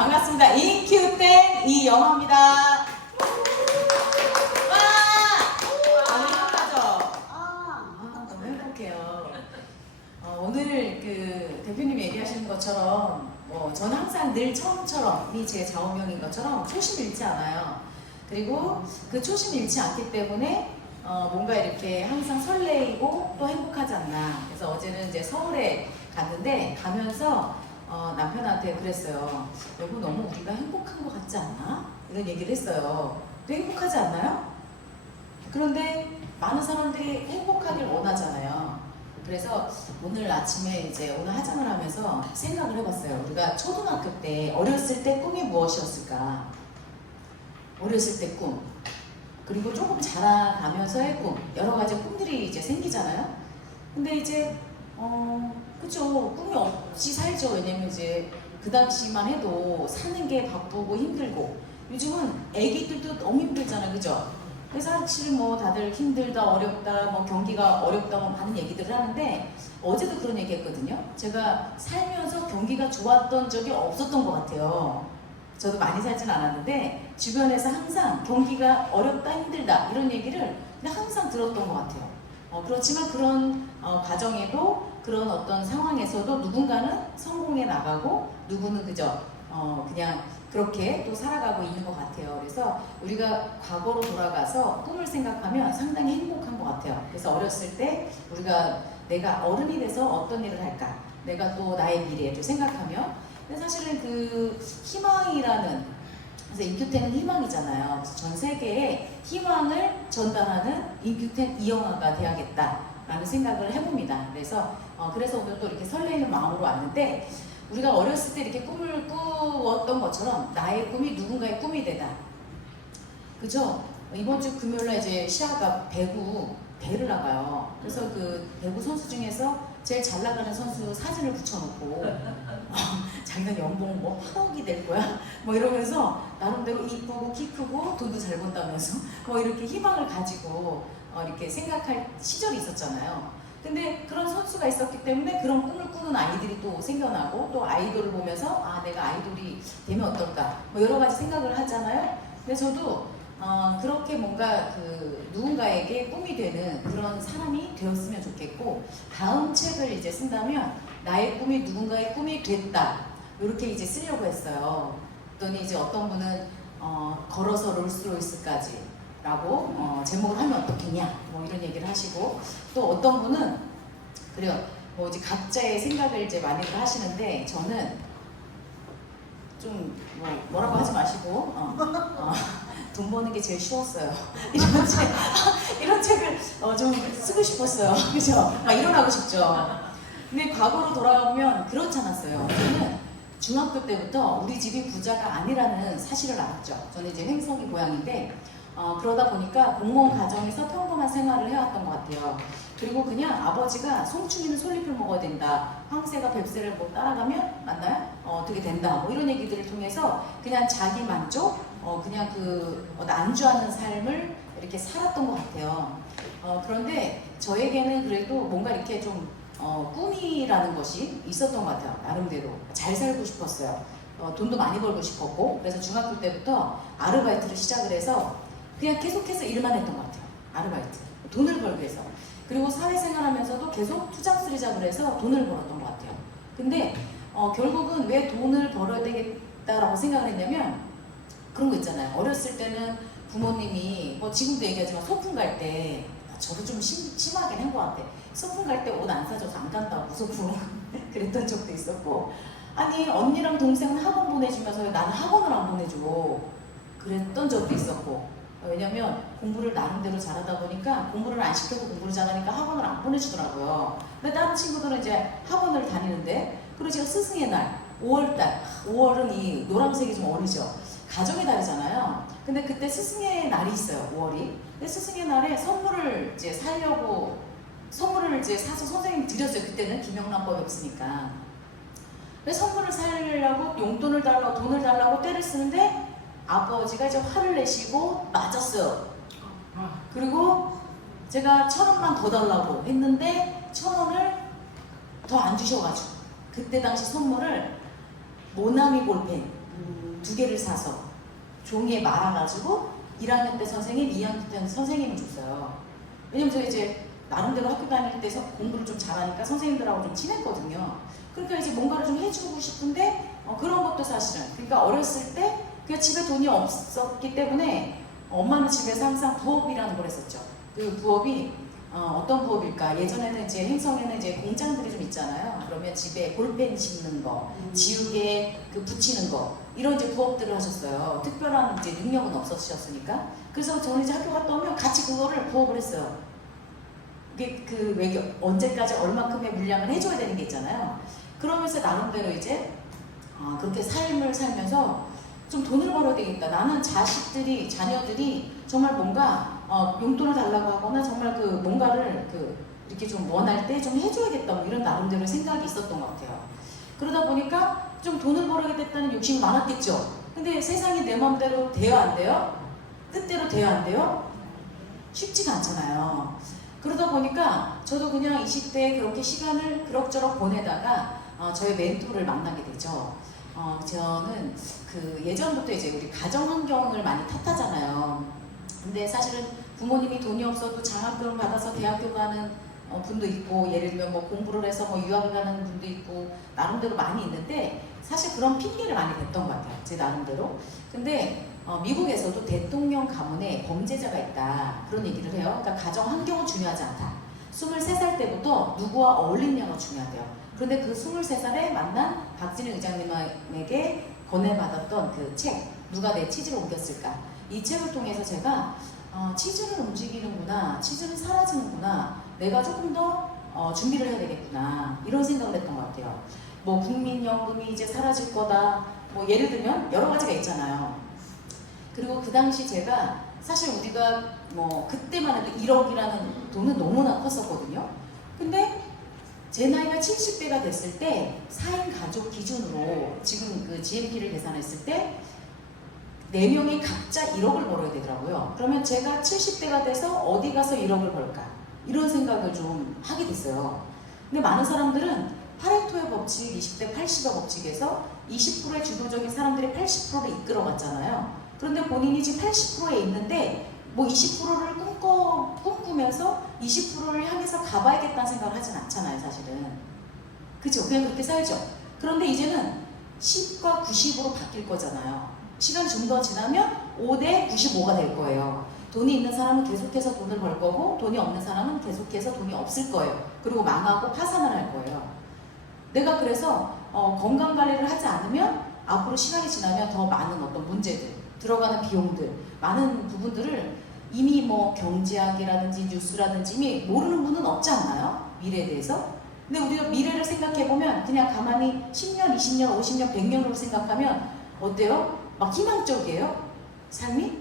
반갑습니다. 인큐땡 이영화입니다. 와! 너무 행복하죠? 너무 행복해요. 오늘 그 대표님이 얘기하시는 것처럼 저는 항상 늘 처음처럼이 제 좌우명인 것처럼 초심 잃지 않아요. 그리고 그 초심 잃지 않기 때문에 뭔가 이렇게 항상 설레이고 또 행복하지 않나. 그래서 어제는 이제 서울에 갔는데 가면서 남편한테 그랬어요. 여보, 너무 우리가 행복한 것 같지 않나? 이런 얘기를 했어요. 또 행복하지 않나요? 그런데 많은 사람들이 행복하길 원하잖아요. 그래서 오늘 아침에 이제 오늘 화장을 하면서 생각을 해봤어요. 우리가 초등학교 때 어렸을 때 꿈이 무엇이었을까? 어렸을 때 꿈, 그리고 조금 자라가면서의 꿈, 여러 가지 꿈들이 이제 생기잖아요. 근데 이제 그쵸, 꿈이 없이 살죠. 왜냐면 이제 그 당시만 해도 사는 게 바쁘고 힘들고, 요즘은 애기들도 너무 힘들잖아요. 그죠? 그래서 사실 뭐 다들 힘들다, 어렵다, 뭐 경기가 어렵다, 뭐 많은 얘기들을 하는데, 어제도 그런 얘기 했거든요. 제가 살면서 경기가 좋았던 적이 없었던 것 같아요. 저도 많이 살진 않았는데 주변에서 항상 경기가 어렵다, 힘들다 이런 얘기를 그냥 항상 들었던 것 같아요. 그렇지만 그런 과정에도, 그런 어떤 상황에서도 누군가는 성공해 나가고 누구는 그저 그냥 그렇게 또 살아가고 있는 것 같아요. 그래서 우리가 과거로 돌아가서 꿈을 생각하면 상당히 행복한 것 같아요. 그래서 어렸을 때 우리가 내가 어른이 돼서 어떤 일을 할까, 내가 또 나의 미래를 생각하며, 근데 사실은 그 희망이라는, 그래서 인큐텐은 희망이잖아요. 그래서 전 세계에 희망을 전달하는 인큐텐 이영화가 돼야겠다라는 생각을 해봅니다. 그래서 오늘 또 이렇게 설레이는 마음으로 왔는데, 우리가 어렸을 때 이렇게 꿈을 꾸었던 것처럼 나의 꿈이 누군가의 꿈이 되다. 그죠? 이번 주 금요일날 이제 시아가 배를 나가요. 그래서 그 배구 선수 중에서 제일 잘 나가는 선수 사진을 붙여놓고 작년 연봉 뭐 8억이 될 거야? 뭐 이러면서 나름대로 이쁘고 키 크고 돈도 잘 번다면서 뭐 이렇게 희망을 가지고 이렇게 생각할 시절이 있었잖아요. 근데 그런 선수가 있었기 때문에 그런 꿈을 꾸는 아이들이 또 생겨나고, 또 아이돌을 보면서 내가 아이돌이 되면 어떨까, 뭐 여러 가지 생각을 하잖아요. 근데 저도 그렇게 뭔가 그 누군가에게 꿈이 되는 그런 사람이 되었으면 좋겠고, 다음 책을 이제 쓴다면 나의 꿈이 누군가의 꿈이 됐다, 이렇게 이제 쓰려고 했어요. 그랬더니 이제 어떤 분은 걸어서 롤스로이스까지 라고 제목을 하면 어떻겠냐, 뭐 이런 얘기를 하시고, 또 어떤 분은 그래요, 뭐 이제 각자의 생각을 이제 많이들 하시는데, 저는 좀 뭐라고 하지 마시고 돈 버는 게 제일 쉬웠어요. 이런 책을 좀 쓰고 싶었어요. 그죠? 일어나고 싶죠. 근데 과거로 돌아가보면 그렇지 않았어요. 저는 중학교 때부터 우리 집이 부자가 아니라는 사실을 알았죠. 저는 이제 횡성이 고향인데 그러다 보니까 공무원 가정에서 평범한 생활을 해왔던 것 같아요. 그리고 그냥 아버지가 송충이는 솔잎을 먹어야 된다, 황새가 뱁새를 뭐 따라가면 맞나요? 어떻게 된다, 뭐 이런 얘기들을 통해서 그냥 자기 만족, 그냥 안주하는 삶을 이렇게 살았던 것 같아요. 그런데 저에게는 그래도 뭔가 이렇게 좀 꿈이라는 것이 있었던 것 같아요. 나름대로 잘 살고 싶었어요. 돈도 많이 벌고 싶었고, 그래서 중학교 때부터 아르바이트를 시작을 해서 그냥 계속해서 일만 했던 것 같아요. 아르바이트, 돈을 벌기 위해서. 그리고 사회생활 하면서도 계속 투잡 쓰리잡을 해서 돈을 벌었던 것 같아요. 근데 결국은 왜 돈을 벌어야 되겠다라고 생각을 했냐면, 그런 거 있잖아요. 어렸을 때는 부모님이 뭐 지금도 얘기하지만 소풍 갈 때, 저도 좀 심하게 한 것 같아. 소풍 갈 때 옷 안 사줘서 안 간다고 소풍 그랬던 적도 있었고, 아니 언니랑 동생은 학원 보내주면서 왜 나는 학원을 안 보내줘, 그랬던 적도 있었고. 왜냐면 공부를 나름대로 잘하다 보니까 공부를 안 시켜도 공부를 잘하니까 학원을 안 보내주더라고요. 근데 다른 친구들은 이제 학원을 다니는데, 그리고 제가 스승의 날 5월달, 5월은 이 노란색이 좀 어리죠. 가정의 달이잖아요. 근데 그때 스승의 날이 있어요, 5월이. 근데 스승의 날에 선물을 이제 사려고 선물을 이제 사서 선생님이 드렸어요. 그때는 김영란법이 없으니까. 그래서 선물을 사려고 용돈을 달라고 돈을 달라고 떼를 쓰는데 아버지가 이제 화를 내시고 맞았어요. 그리고 제가 1,000원만 더 달라고 했는데 1,000원을 더 안 주셔가지고, 그때 당시 선물을 모나미 볼펜, 두 개를 사서 종이에 말아가지고 1학년 때 선생님, 2학년 때 선생님이 줬어요. 왜냐면 저 이제 나름대로 학교 다닐 때 공부를 좀 잘하니까 선생님들하고 좀 친했거든요. 그러니까 이제 뭔가를 좀 해주고 싶은데 그런 것도 사실은 그러니까 어렸을 때 그냥 집에 돈이 없었기 때문에 엄마는 집에서 항상 부업이라는 걸 했었죠. 그 부업이 어떤 부업일까? 예전에는 이제 행성에는 이제 공장들이 좀 있잖아요. 그러면 집에 볼펜 씹는 거, 지우개 그 붙이는 거 이런 이제 부업들을 하셨어요. 특별한 이제 능력은 없으셨으니까. 그래서 저는 이제 학교 갔다 오면 같이 그거를 부업을 했어요. 그게 그 왜 언제까지 얼마큼의 물량을 해줘야 되는 게 있잖아요. 그러면서 나름대로 이제 그렇게 삶을 살면서 좀 돈을 벌어야 되겠다. 나는 자녀들이 정말 뭔가 용돈을 달라고 하거나 정말 그 뭔가를 이렇게 좀 원할 때 좀 해줘야겠다. 뭐 이런 나름대로 생각이 있었던 것 같아요. 그러다 보니까 좀 돈을 벌어야겠다는 욕심이 많았겠죠. 근데 세상이 내 마음대로 돼요, 안 돼요? 뜻대로 돼요, 안 돼요? 쉽지가 않잖아요. 그러다 보니까 저도 그냥 20대에 그렇게 시간을 그럭저럭 보내다가 저의 멘토를 만나게 되죠. 저는 그 예전부터 이제 우리 가정 환경을 많이 탓하잖아요. 근데 사실은 부모님이 돈이 없어도 장학금을 받아서 대학교 가는 분도 있고, 예를 들면 뭐 공부를 해서 뭐 유학을 가는 분도 있고 나름대로 많이 있는데 사실 그런 핑계를 많이 댔던 것 같아요. 제 나름대로. 근데 미국에서도 대통령 가문에 범죄자가 있다 그런 얘기를 해요. 그러니까 가정 환경은 중요하지 않다. 23살 때부터 누구와 어울리냐가 중요하대요. 그런데 그 23살에 만난 박진희 의장님에게 권해받았던 그 책, 누가 내 치즈를 옮겼을까? 이 책을 통해서 제가 치즈는 움직이는구나, 치즈는 사라지는구나, 내가 조금 더 준비를 해야 되겠구나 이런 생각을 했던 것 같아요. 뭐 국민연금이 이제 사라질 거다, 뭐 예를 들면 여러 가지가 있잖아요. 그리고 그 당시 제가 사실 우리가 뭐 그때만 해도 1억이라는 돈은 너무나 컸었거든요. 근데 제 나이가 70대가 됐을 때 4인 가족 기준으로 지금 그 GNP를 계산했을 때 4명이 각자 1억을 벌어야 되더라고요. 그러면 제가 70대가 돼서 어디 가서 1억을 벌까? 이런 생각을 좀 하게 됐어요. 근데 많은 사람들은 파레토의 법칙, 20대 80의 법칙에서 20%의 주도적인 사람들이 80%를 이끌어갔잖아요. 그런데 본인이 지금 80%에 있는데 뭐 20%를 꿈꾸면서 20%를 향해서 가봐야겠다는 생각을 하진 않잖아요, 사실은. 그죠? 그냥 그렇게 살죠. 그런데 이제는 10과 90으로 바뀔 거잖아요. 시간이 좀 더 지나면 5대 95가 될 거예요. 돈이 있는 사람은 계속해서 돈을 벌 거고, 돈이 없는 사람은 계속해서 돈이 없을 거예요. 그리고 망하고 파산을 할 거예요. 내가 그래서 건강 관리를 하지 않으면 앞으로 시간이 지나면 더 많은 어떤 문제들, 들어가는 비용들, 많은 부분들을 이미 뭐 경제학이라든지 뉴스라든지 이미 모르는 분은 없지 않나요? 미래에 대해서. 근데 우리가 미래를 생각해보면 그냥 가만히 10년, 20년, 50년, 100년으로 생각하면 어때요? 막 희망적이에요? 삶이?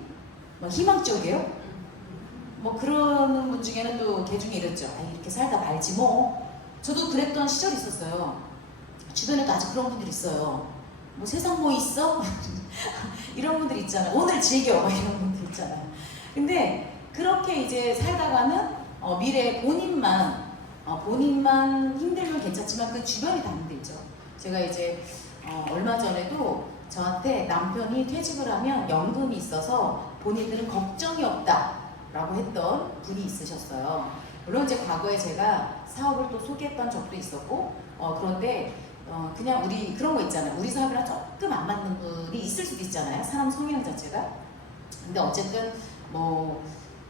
막 희망적이에요? 뭐 그러는 분 중에는 또 개 중에 이랬죠. 아, 이렇게 살다 말지 뭐. 저도 그랬던 시절이 있었어요. 주변에도 아직 그런 분들이 있어요. 뭐 세상 뭐 있어? 이런 분들 있잖아요. 오늘 즐겨 이런 분들 있잖아요. 근데 그렇게 이제 살다가는 미래에 본인만 힘들면 괜찮지만 그 주변이 다 힘들죠. 제가 이제 얼마 전에도 저한테 남편이 퇴직을 하면 연금이 있어서 본인들은 걱정이 없다라고 했던 분이 있으셨어요. 물론 이제 과거에 제가 사업을 또 소개했던 적도 있었고 그런데 그냥 우리 그런 거 있잖아요. 우리 사업이랑 조금 안 맞는 분이 있을 수도 있잖아요. 사람 성향 자체가. 근데 어쨌든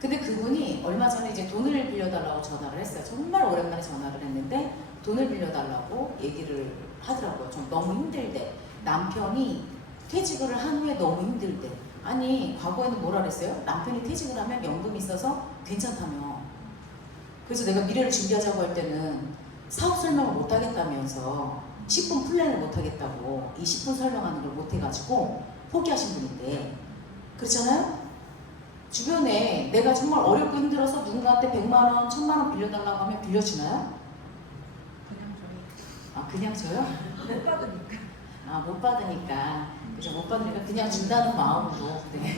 근데 그분이 얼마 전에 이제 돈을 빌려달라고 전화를 했어요. 정말 오랜만에 전화를 했는데 돈을 빌려달라고 얘기를 하더라고요. 좀 너무 힘들대. 남편이 퇴직을 한 후에 너무 힘들대. 아니 과거에는 뭐라 그랬어요? 남편이 퇴직을 하면 연금이 있어서 괜찮다며. 그래서 내가 미래를 준비하자고 할 때는 사업 설명을 못 하겠다면서 10분 플랜을 못 하겠다고 20분 설명하는 걸 못 해가지고 포기하신 분인데 그렇잖아요? 주변에 내가 정말 어렵고 힘들어서 누군가한테 100만 원, 1000만 원 빌려달라고 하면 빌려주나요? 그냥 줘요? 못 받으니까. 못 받으니까. 그죠? 못 받으니까 그냥 준다는 마음으로. 네.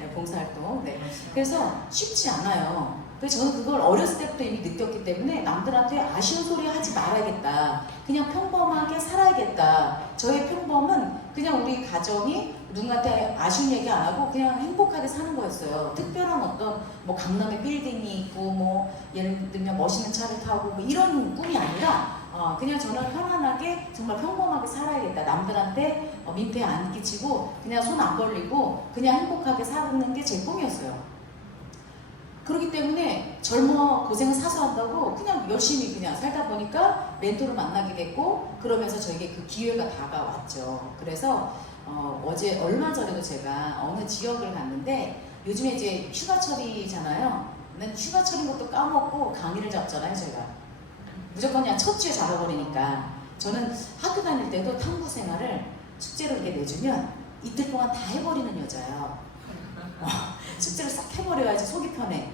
네, 봉사활동. 네. 그래서 쉽지 않아요. 그래서 저는 그걸 어렸을 때부터 이미 느꼈기 때문에 남들한테 아쉬운 소리 하지 말아야겠다. 그냥 평범하게 살아야겠다. 저의 평범은 그냥 우리 가정이 누군가한테 아쉬운 얘기 안 하고 그냥 행복하게 사는 거였어요. 특별한 어떤 뭐 강남에 빌딩이 있고 뭐 예를 들면 멋있는 차를 타고 뭐 이런 꿈이 아니라 그냥 저는 편안하게 정말 평범하게 살아야겠다. 남들한테 민폐 안 끼치고 그냥 손 안 벌리고 그냥 행복하게 사는 게 제 꿈이었어요. 그렇기 때문에 젊어 고생은 사서 한다고 그냥 열심히 그냥 살다 보니까 멘토를 만나게 됐고 그러면서 저에게 그 기회가 다가왔죠. 그래서 어제 얼마 전에도 제가 어느 지역을 갔는데 요즘에 이제 휴가철이잖아요. 난 휴가철인 것도 까먹고 강의를 잡잖아요, 제가. 무조건 그냥 첫 주에 잡아버리니까. 저는 학교 다닐 때도 탐구 생활을 숙제로 이렇게 내주면 이틀 동안 다 해버리는 여자예요. 숙제를 싹 해버려야지 속이 편해.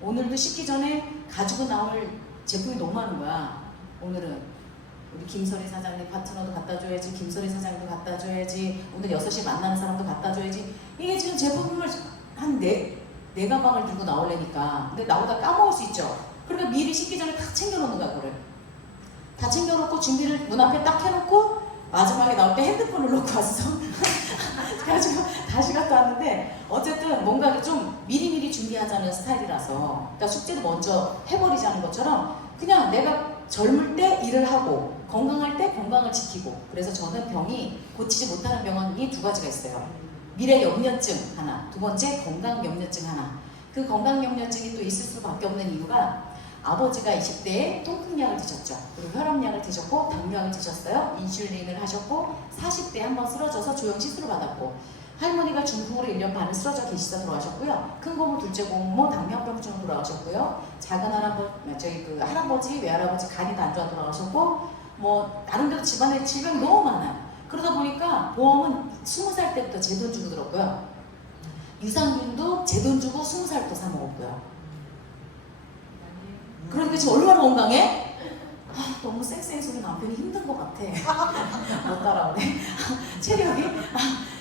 오늘도 씻기 전에 가지고 나올 제품이 너무 많은 거야. 오늘은 우리 김설희 사장님 파트너도 갖다 줘야지, 김설희 사장님도 갖다 줘야지, 오늘 6시에 만나는 사람도 갖다 줘야지. 이게 지금 제품을 한 네 가방을 들고 나오려니까. 근데 나보다 까먹을 수 있죠. 그러니까 미리 씻기 전에 다 챙겨놓는 거야, 그거를. 다 챙겨놓고 준비를 문 앞에 딱 해놓고 마지막에 나올 때 핸드폰을 놓고 왔어. 그래가지고 다시 갔다 왔는데 어쨌든 뭔가 좀 미리미리 준비하자는 스타일이라서 그러니까 숙제도 먼저 해버리자는 것처럼 그냥 내가 젊을 때 일을 하고 건강할 때 건강을 지키고 그래서 저는 병이 고치지 못하는 병원이 2가지가 있어요. 미래 염려증 하나, 2번째 건강 염려증 하나. 그 건강 염려증이 또 있을 수밖에 없는 이유가 아버지가 20대에 통풍약을 드셨죠. 그리고 혈압약을 드셨고 당뇨약을 드셨어요. 인슐린을 하셨고 40대에 한번 쓰러져서 조영 시술을 받았고 할머니가 중풍으로 1년 반을 쓰러져 계시다 돌아가셨고요. 큰 고모, 둘째 고모 당뇨병증으로 돌아가셨고요. 작은 저희 그 할아버지, 외할아버지 간이 안 좋아 돌아가셨고 뭐 나름대로 집안에 질병이 너무 많아요. 그러다 보니까 보험은 20살 때부터 제 돈 주고 들었고요. 유산균도 제 돈 주고 20살부터 사 먹었고요. 그러니까 지금 얼마나 건강해? 너무 쌩쌩 소리 남편이 힘든 것 같아. 못 따라오네. 체력이?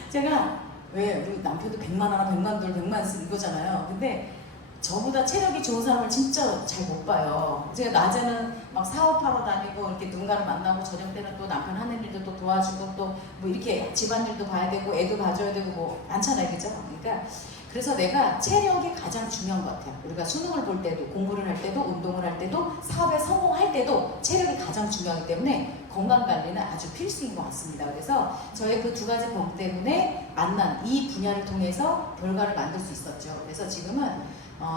제가 왜 우리 남편도 100만 하나 100만 둘 100만 쓰 이거잖아요. 근데 저보다 체력이 좋은 사람을 진짜 잘 못 봐요. 제가 낮에는 막 사업하러 다니고 이렇게 누군가를 만나고 저녁 때는 또 남편 하는 일도 또 도와주고 또 뭐 이렇게 집안일도 봐야 되고 애도 봐줘야 되고 뭐 많잖아요, 그죠? 그러니까 그래서 내가 체력이 가장 중요한 것 같아요. 우리가 수능을 볼 때도 공부를 할 때도 운동을 할 때도 사업에 성공할 때도 체력이 가장 중요하기 때문에 건강관리는 아주 필수인 것 같습니다. 그래서 저의 그 2가지 병 때문에 만난 이 분야를 통해서 결과를 만들 수 있었죠. 그래서 지금은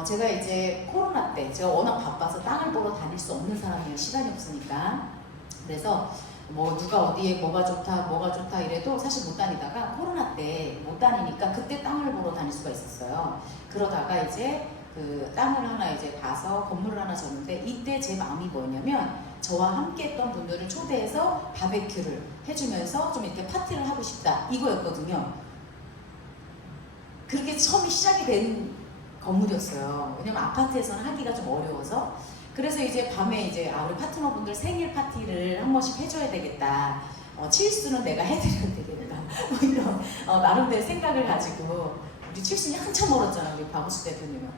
제가 이제 코로나 때 제가 워낙 바빠서 땅을 보러 다닐 수 없는 사람이에요. 시간이 없으니까. 그래서 뭐 누가 어디에 뭐가 좋다 이래도 사실 못 다니다가 코로나 때 못 다니니까 그때 땅을 보러 다닐 수가 있었어요. 그러다가 이제 그 땅을 하나 이제 봐서 건물을 하나 졌는데 이때 제 마음이 뭐였냐면 저와 함께 했던 분들을 초대해서 바베큐를 해주면서 좀 이렇게 파티를 하고 싶다 이거였거든요. 그렇게 처음에 시작이 된 건물이었어요. 왜냐면 아파트에서는 하기가 좀 어려워서. 그래서 이제 밤에 이제 우리 파트너분들 생일 파티를 한 번씩 해줘야 되겠다. 칠수는 내가 해드려야 되겠다. 뭐 이런 나름대로 생각을 가지고 우리 칠순이 한참 멀었잖아, 우리 박우수 대표님은.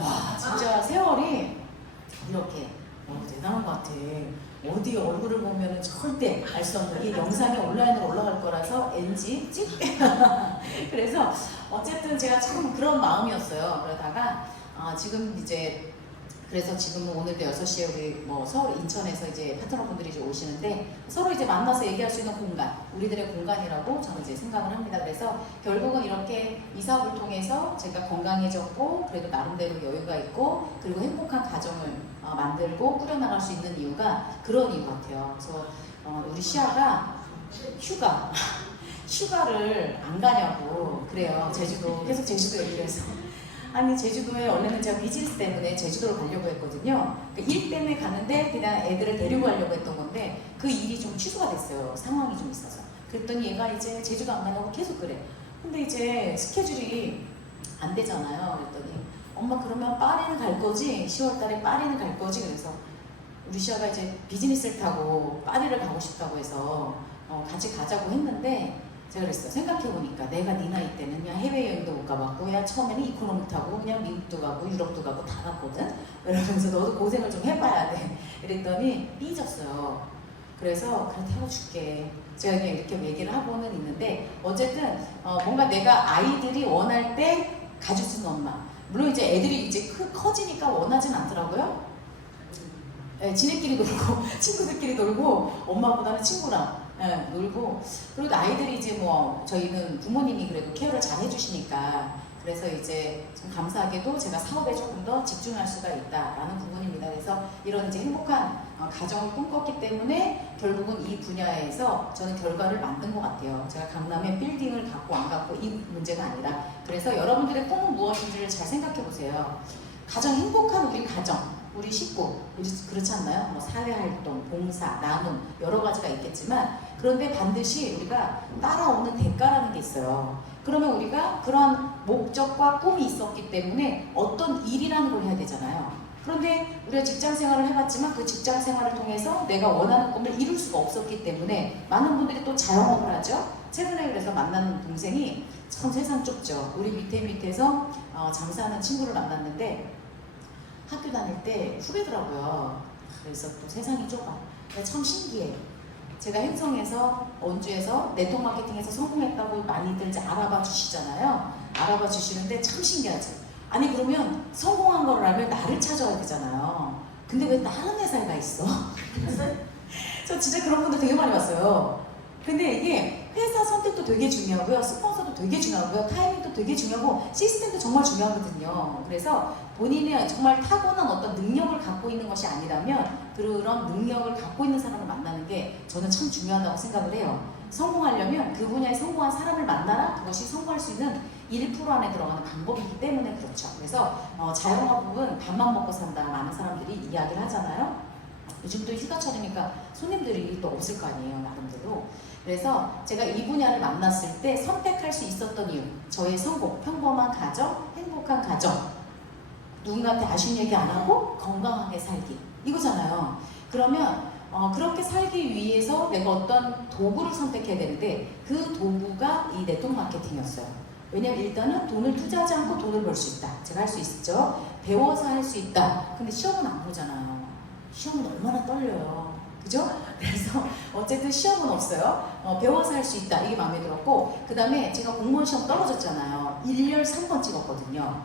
와, 진짜 세월이 이렇게 대단한 것 같아. 어디 얼굴을 보면 절대 알 수 없는 이 영상이 온라인으로 올라갈 거라서 NG 찍. 그래서 어쨌든 제가 참 그런 마음이었어요. 그러다가 지금 이제 그래서 지금은 오늘도 6시에 우리 뭐 서울 인천에서 이제 파트너분들이 이제 오시는데 서로 이제 만나서 얘기할 수 있는 공간, 우리들의 공간이라고 저는 이제 생각을 합니다. 그래서 결국은 이렇게 이 사업을 통해서 제가 건강해졌고 그래도 나름대로 여유가 있고 그리고 행복한 가정을 만들고 꾸려나갈 수 있는 이유가 그런 이유 같아요. 그래서 우리 시아가 휴가를 안 가냐고 그래요. 제주도 계속 제주도 얘기를 해서 아니 제주도에 원래는 제가 비즈니스 때문에 제주도를 가려고 했거든요. 그러니까 일 때문에 가는데 그냥 애들을 데리고 가려고 했던 건데 그 일이 좀 취소가 됐어요. 상황이 좀 있어서. 그랬더니 얘가 이제 제주도 안 가냐고 계속 그래. 근데 이제 스케줄이 안 되잖아요. 그랬더니 엄마 그러면 파리는 갈 거지? 10월 달에 파리는 갈 거지? 그래서 우리 시아가 이제 비즈니스를 타고 파리를 가고 싶다고 해서 같이 가자고 했는데 제가 그랬어요. 생각해보니까 내가 네 나이 때는 그냥 해외여행도 못 가봤고 그냥 처음에는 이코노미 타고 그냥 미국도 가고 유럽도 가고 다 갔거든. 이러면서 너도 고생을 좀 해봐야 돼. 이랬더니 삐졌어요. 그래서 그래 태워줄게. 제가 그냥 이렇게 얘기를 하고는 있는데 어쨌든 뭔가 내가 아이들이 원할 때 가져주는 엄마. 물론 이제 애들이 이제 커지니까 원하진 않더라고요. 네, 지네끼리 놀고 친구들끼리 놀고 엄마보다는 친구랑 놀고 그리고 아이들이 이제 뭐 저희는 부모님이 그래도 케어를 잘 해주시니까 그래서 이제 좀 감사하게도 제가 사업에 조금 더 집중할 수가 있다라는 부분입니다. 그래서 이런 이제 행복한 가정을 꿈꿨기 때문에 결국은 이 분야에서 저는 결과를 만든 것 같아요. 제가 강남에 빌딩을 갖고 안 갖고 이 문제가 아니라 그래서 여러분들의 꿈은 무엇인지를 잘 생각해 보세요. 가장 행복한 우리 가정, 우리 식구, 우리 그렇지 않나요? 뭐 사회활동, 봉사, 나눔 여러 가지가 있겠지만 그런데 반드시 우리가 따라오는 대가라는 게 있어요. 그러면 우리가 그런 목적과 꿈이 있었기 때문에 어떤 일이라는 걸 해야 되잖아요. 그런데 우리가 직장 생활을 해봤지만 그 직장 생활을 통해서 내가 원하는 꿈을 이룰 수가 없었기 때문에 많은 분들이 또 자영업을 하죠. 최근에 그래서 만나는 동생이 참 세상 좁죠. 우리 밑에서 장사하는 친구를 만났는데 학교 다닐 때 후배더라고요. 그래서 또 세상이 좁아. 참 신기해. 제가 행성에서 원주에서 네트워크 마케팅에서 성공했다고 많이들 이제 알아봐 주시잖아요. 알아봐 주시는데 참 신기하지. 아니 그러면 성공한 걸 알면 나를 찾아야 되잖아요. 근데 왜 다른 회사에 가 있어? 저 진짜 그런 분들 되게 많이 봤어요. 근데 이게 회사 선택도 되게 중요하고요. 스폰서도 되게 중요하고요. 타이밍도 되게 중요하고 시스템도 정말 중요하거든요. 그래서 본인이 정말 타고난 어떤 능력을 갖고 있는 것이 아니라면 그런 능력을 갖고 있는 사람을 만나는 게 저는 참 중요하다고 생각을 해요. 성공하려면 그 분야에 성공한 사람을 만나라 그것이 성공할 수 있는 1% 안에 들어가는 방법이기 때문에 그렇죠. 그래서 자영업은 밥만 먹고 산다 많은 사람들이 이야기를 하잖아요. 요즘 또 휴가철이니까 손님들이 또 없을 거 아니에요 나름대로. 그래서 제가 이 분야를 만났을 때 선택할 수 있었던 이유 저의 성공, 평범한 가정, 행복한 가정 누군가한테 아쉬운 얘기 안 하고 건강하게 살기 이거잖아요. 그러면 그렇게 살기 위해서 내가 어떤 도구를 선택해야 되는데 그 도구가 이 네트워크 마케팅이었어요. 왜냐면 일단은 돈을 투자하지 않고 돈을 벌 수 있다. 제가 할 수 있죠. 배워서 할 수 있다. 근데 시험은 안 보잖아요. 시험은 얼마나 떨려요. 그죠? 그래서 어쨌든 시험은 없어요. 배워서 할 수 있다. 이게 마음에 들었고 그 다음에 제가 공무원 시험 떨어졌잖아요. 1열 3번 찍었거든요.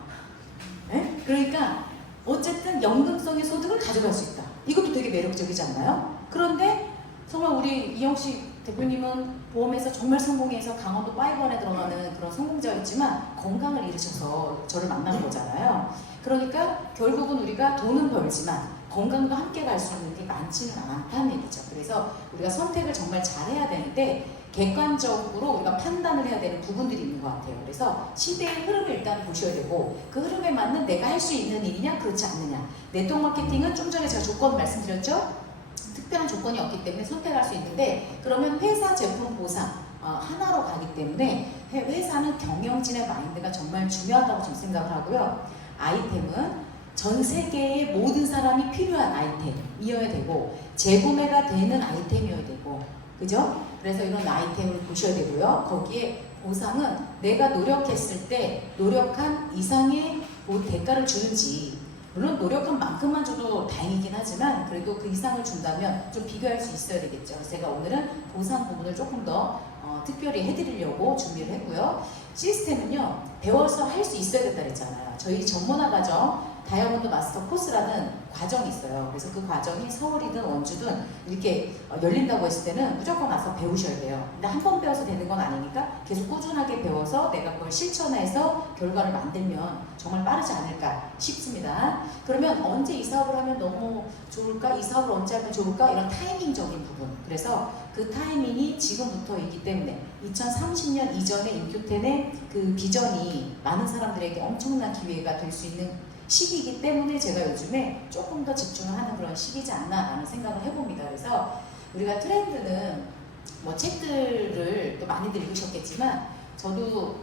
네? 그러니까 어쨌든 연금성의 소득을 가져갈 수 있다. 이것도 되게 매력적이지 않나요? 그런데 정말 우리 이영식 대표님은 보험에서 정말 성공해서 강원도 5원에 들어가는 그런 성공자였지만 건강을 잃으셔서 저를 만난 거잖아요. 그러니까 결국은 우리가 돈은 벌지만 건강도 함께 갈 수 있는 게 많지는 않다는 얘기죠. 그래서 우리가 선택을 정말 잘해야 되는데 객관적으로 우리가 판단을 해야 되는 부분들이 있는 것 같아요. 그래서 시대의 흐름을 일단 보셔야 되고 그 흐름에 맞는 내가 할 수 있는 일이냐 그렇지 않느냐. 네트워크 마케팅은 좀 전에 제가 조건 말씀드렸죠. 특별한 조건이 없기 때문에 선택할 수 있는데 그러면 회사 제품 보상 하나로 가기 때문에 회사는 경영진의 마인드가 정말 중요하다고 저는 생각을 하고요. 아이템은 전 세계의 모든 사람이 필요한 아이템이어야 되고 재구매가 되는 아이템이어야 되고 그죠? 그래서 이런 아이템을 보셔야 되고요. 거기에 보상은 내가 노력했을 때 노력한 이상의 대가를 주는지 물론 노력한 만큼만 줘도 다행이긴 하지만 그래도 그 이상을 준다면 좀 비교할 수 있어야 되겠죠. 그래서 제가 오늘은 보상 부분을 조금 더 특별히 해드리려고 준비를 했고요. 시스템은요 배워서 할 수 있어야 된다 그랬잖아요. 저희 전문화 과정 다이아몬드 마스터 코스라는 과정이 있어요. 그래서 그 과정이 서울이든 원주든 이렇게 열린다고 했을 때는 무조건 와서 배우셔야 돼요. 근데 한 번 배워서 되는 건 아니니까 계속 꾸준하게 배워서 내가 그걸 실천해서 결과를 만들면 정말 빠르지 않을까 싶습니다. 그러면 언제 이 사업을 하면 너무 좋을까? 이 사업을 언제 하면 좋을까? 이런 타이밍적인 부분. 그래서 그 타이밍이 지금부터이기 때문에 2030년 이전에 인큐텐의 그 비전이 많은 사람들에게 엄청난 기회가 될 수 있는 시기이기 때문에 제가 요즘에 조금 더 집중을 하는 그런 시기지 않나라는 생각을 해봅니다. 그래서 우리가 트렌드는 뭐 책들을 또 많이들 읽으셨겠지만 저도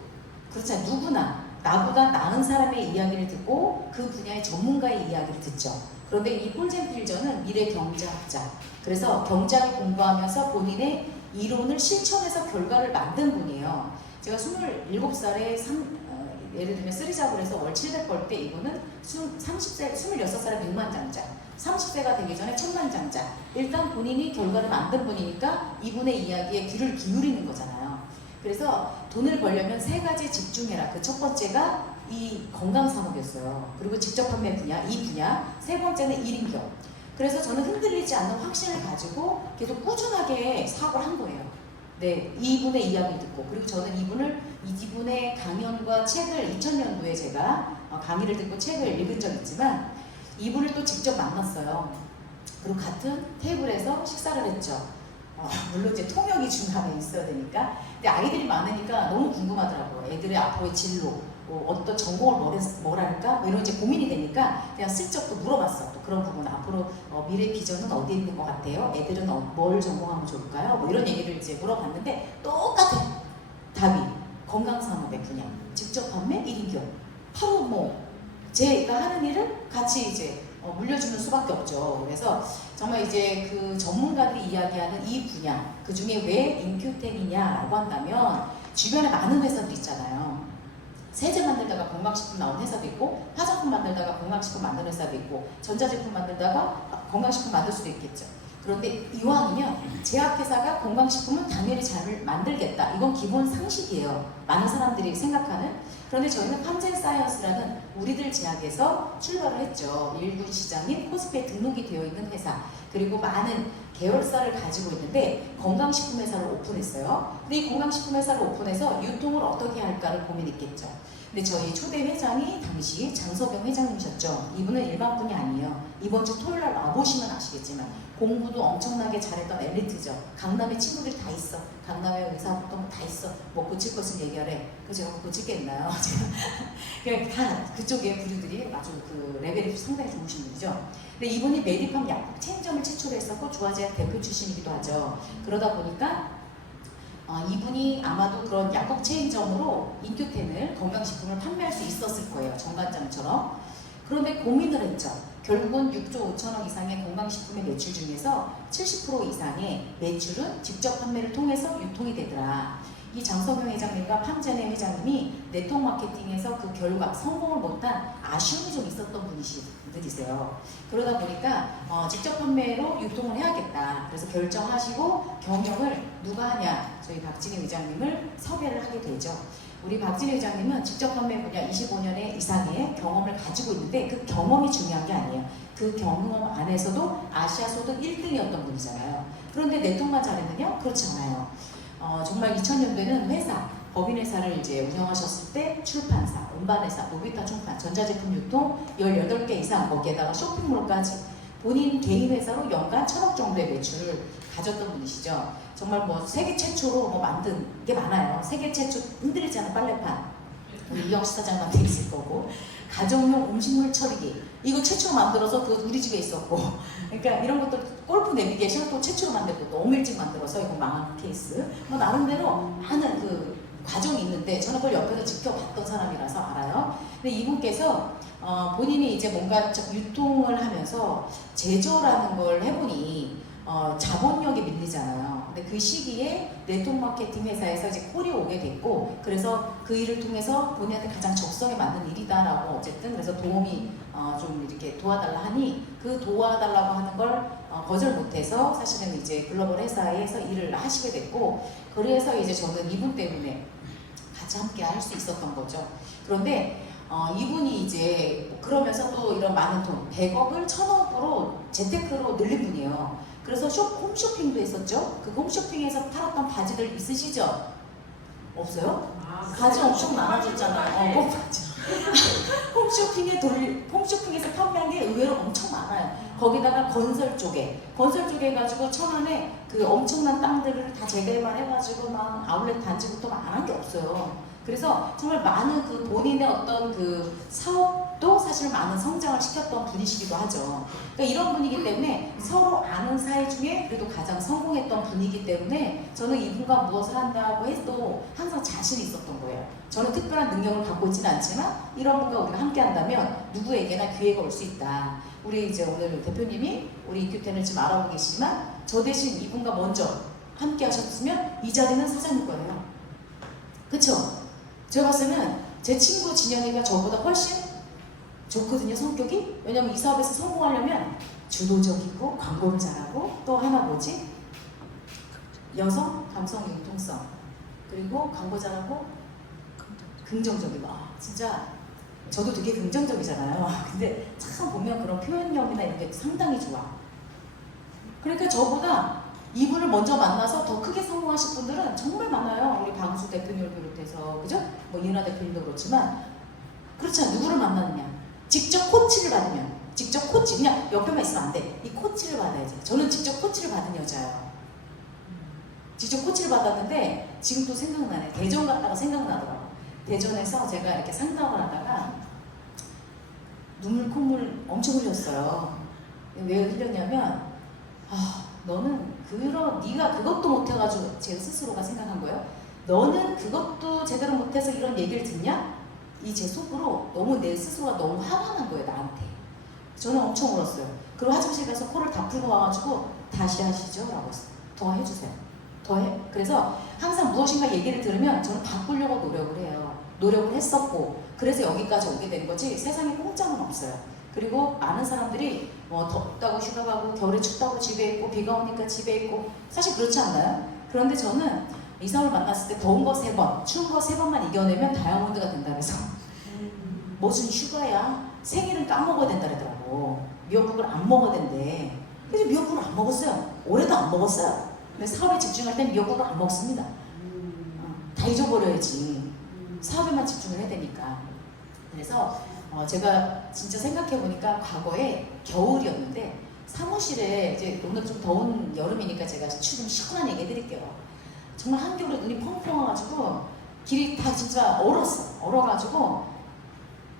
그렇잖아요. 누구나 나보다 나은 사람의 이야기를 듣고 그 분야의 전문가의 이야기를 듣죠. 그런데 이 폴 젠필저는 미래 경제학자. 그래서 경제학을 공부하면서 본인의 이론을 실천해서 결과를 만든 분이에요. 제가 27살에 예를 들면 쓰리잡을 해서 월 700 벌 때 이분은 26살에 100만 장자, 30세가 되기 전에 1000만 장자. 일단 본인이 결과를 만든 분이니까 이분의 이야기에 귀를 기울이는 거잖아요. 그래서 돈을 벌려면 3가지 집중해라. 그 첫 번째가 이 건강산업이었어요. 그리고 직접 판매 분야, 이 분야. 3번째는 1인격. 그래서 저는 흔들리지 않는 확신을 가지고 계속 꾸준하게 사업을 한 거예요. 네, 이분의 이야기 듣고. 그리고 저는 이분의 강연과 책을 2000년도에 제가 강의를 듣고 책을 읽은 적 있지만 이분을 또 직접 만났어요. 그리고 같은 테이블에서 식사를 했죠. 물론 이제 통역이 중간에 있어야 되니까. 근데 아이들이 많으니까 너무 궁금하더라고요. 애들의 앞으로의 진로, 어떤 전공을 뭘 할까? 뭐 이런 이제 고민이 되니까 그냥 슬쩍 또 물어봤어. 또 그런 부분. 앞으로 미래 비전은 어디에 있는 것 같아요? 애들은 뭘 전공하면 좋을까요? 뭐 이런 얘기를 이제 물어봤는데 똑같은 답이 건강산업의 분야, 직접 판매 1인격. 바로 뭐 제가 하는 일을 같이 이제 물려주는 수밖에 없죠. 그래서 정말 이제 그 전문가들이 이야기하는 이 분야, 그 중에 왜 인큐텐이냐라고 한다면 주변에 많은 회사들 있잖아요. 세제 만들다가 건강식품 나온 회사도 있고, 화장품 만들다가 건강식품 만드는 회사도 있고, 전자제품 만들다가 건강식품 만들 수도 있겠죠. 그런데 이왕이면 제약회사가 건강식품은 당연히 잘 만들겠다. 이건 기본 상식이에요. 많은 사람들이 생각하는. 그런데 저희는 팜젠사이언스라는 우리들 제약에서 출발을 했죠. 일군 시장인 코스피에 등록이 되어 있는 회사. 그리고 많은 계열사를 가지고 있는데 건강식품 회사를 오픈했어요. 근데 이 건강식품 회사를 오픈해서 유통을 어떻게 할까를 고민했겠죠. 근데 저희 초대 회장이 당시 장서병 회장님이셨죠. 이분은 일반 분이 아니에요. 이번 주 토요일 날 와보시면 아시겠지만 공부도 엄청나게 잘했던 엘리트죠. 강남에 친구들이 다 있어. 강남에 의사부터 다 있어. 뭐 고칠 것은 얘기하래. 그래서 제가 고칠겠나요? 그냥 다 그쪽에 부류들이 아주 그 레벨이 상당히 좋으신 분이죠. 근데 이분이 메디팜 약국 체인점을 최초했었고 조화제약 대표 출신이기도 하죠. 그러다 보니까 이분이 아마도 그런 약국 체인점으로 인큐텐을 건강식품을 판매할 수 있었을 거예요. 정관장처럼. 그런데 고민을 했죠. 결국은 6조 5천억 이상의 건강식품의 매출 중에서 70% 이상의 매출은 직접 판매를 통해서 유통이 되더라. 이 장서경 회장님과 팜젠의 회장님이 네트워크 마케팅에서 그 결과 성공을 못한 아쉬움이 좀 있었던 분이세요. 그러다 보니까 직접 판매로 유통을 해야겠다. 그래서 결정하시고 경영을 누가 하냐? 저희 박진희 회장님을 섭외를 하게 되죠. 우리 박진희 회장님은 직접 판매 분야 25년의 이상의 경험을 가지고 있는데 그 경험이 중요한 게 아니에요. 그 경험 안에서도 아시아 소득 1등이었던 분이잖아요. 그런데 네트워크만 잘했느냐? 그렇지 않아요. 정말 2000년도에는 회사, 법인회사를 이제 운영하셨을 때 출판사, 음반회사, 노비타 총판, 전자제품 유통 18개 이상, 거기에다가 쇼핑몰까지 본인 개인 회사로 연간 1000억 정도의 매출을 가졌던 분이시죠. 정말 뭐 세계 최초로 뭐 만든 게 많아요. 세계 최초 흔들리지 않은 빨래판, 우리 이영시 사장님한테 있을 거고, 가정용 음식물 처리기 이거 최초로 만들어서 그거 우리 집에 있었고, 그러니까 이런 것도 골프 내비게이션 또 최초로 만들고 너무 일찍 만들어서 이거 망한 케이스. 뭐 나름대로 많은 그 과정이 있는데 저는 그걸 옆에서 지켜봤던 사람이라서 알아요. 근데 이분께서 본인이 이제 뭔가 유통을 하면서 제조라는 걸 해보니 자본력이 밀리잖아요. 근데 그 시기에 네트워크 마케팅 회사에서 이제 콜이 오게 됐고, 그래서 그 일을 통해서 본인한테 가장 적성에 맞는 일이다라고 어쨌든 그래서 도움이 좀 이렇게 도와달라 하니 그 도와달라고 하는 걸 거절 못해서 사실은 이제 글로벌 회사에서 일을 하시게 됐고, 그래서 이제 저는 이분 때문에 같이 함께 할 수 있었던 거죠. 그런데 이분이 이제 그러면서 또 이런 많은 돈 100억을 1000억으로 재테크로 늘린 분이에요. 그래서 홈쇼핑도 했었죠. 그 홈쇼핑에서 팔았던 바지들 있으시죠? 없어요? 바지 엄청 많아졌잖아요. 홈쇼핑에서 판매한 게 의외로 엄청 많아요. 거기다가 건설 쪽에 해가지고 천안에 그 엄청난 땅들을 다 재개발해가지고 막 아울렛 단지부터 안 한 게 없어요. 그래서 정말 많은 그 본인의 어떤 그 사업도 사실 많은 성장을 시켰던 분이시기도 하죠. 그러니까 이런 분이기 때문에 서로 아는 사이 중에 그래도 가장 성공했던 분이기 때문에 저는 이분과 무엇을 한다고 해도 항상 자신이 있었던 거예요. 저는 특별한 능력을 갖고 있지는 않지만 이런 분과 우리가 함께 한다면 누구에게나 기회가 올 수 있다. 우리 이제 오늘 대표님이 우리 인큐텐을 지금 알아보고 계시지만 저 대신 이분과 먼저 함께 하셨으면 이 자리는 사장님 거예요. 그쵸? 제가 봤을 때는 제 친구 진영이가 저보다 훨씬 좋거든요, 성격이. 왜냐면 이 사업에서 성공하려면 주도적이고 광고를 잘하고 또 하나 뭐지? 여성, 감성, 융통성, 그리고 광고 잘하고 긍정적이고. 진짜 저도 되게 긍정적이잖아요. 근데 참 보면 그런 표현력이나 이런 게 상당히 좋아. 그러니까 저보다 이분을 먼저 만나서 더 크게 성공하실 분들은 정말 많아요. 우리 방수 대표님을 비롯해서, 그죠? 뭐 이은하 대표님도 그렇지만. 그렇잖아. 누구를 만나느냐? 직접 코치를 받으면, 직접 코치, 그냥 옆에만 있으면 안 돼. 이 코치를 받아야지. 저는 직접 코치를 받은 여자예요. 직접 코치를 받았는데 지금 또 생각나네. 대전 갔다가 생각나더라고. 대전에서 제가 이렇게 상담을 하다가 눈물 콧물 엄청 흘렸어요. 왜 흘렸냐면, 너는 네가 그것도 못해가지고, 제 스스로가 생각한 거예요. 너는 그것도 제대로 못해서 이런 얘기를 듣냐? 이 제 속으로 너무 내 스스로가 너무 화가 난 거예요, 나한테. 저는 엄청 울었어요. 그리고 화장실 가서 코를 다 풀고 와가지고 다시 하시죠? 라고 했어요. 더 해주세요. 더 해. 그래서 항상 무엇인가 얘기를 들으면 저는 바꾸려고 노력을 해요. 노력을 했었고, 그래서 여기까지 오게 된 거지 세상에 공짜는 없어요. 그리고 많은 사람들이 뭐 덥다고 휴가 가고 겨울에 춥다고 집에 있고 비가 오니까 집에 있고, 사실 그렇지 않나요? 그런데 저는 이 사람을 만났을 때 더운 거 3번, 추운 거 3번만 이겨내면 다이아몬드가 된다 그래서 무슨 휴가야? 생일은 까먹어야 된다 그러더라고. 미역국을 안 먹어야 된대. 그래서 미역국을 안 먹었어요. 올해도 안 먹었어요. 근데 사업에 집중할 땐 미역국을 안 먹습니다. 다 잊어버려야지. 사업에만 집중을 해야 되니까. 그래서 제가 진짜 생각해보니까 과거에 겨울이었는데 사무실에, 이제 오늘 좀 더운 여름이니까 제가 좀 시원한 얘기 해드릴게요. 정말 한겨울에 눈이 펑펑 와가지고 길이 다 진짜 얼어가지고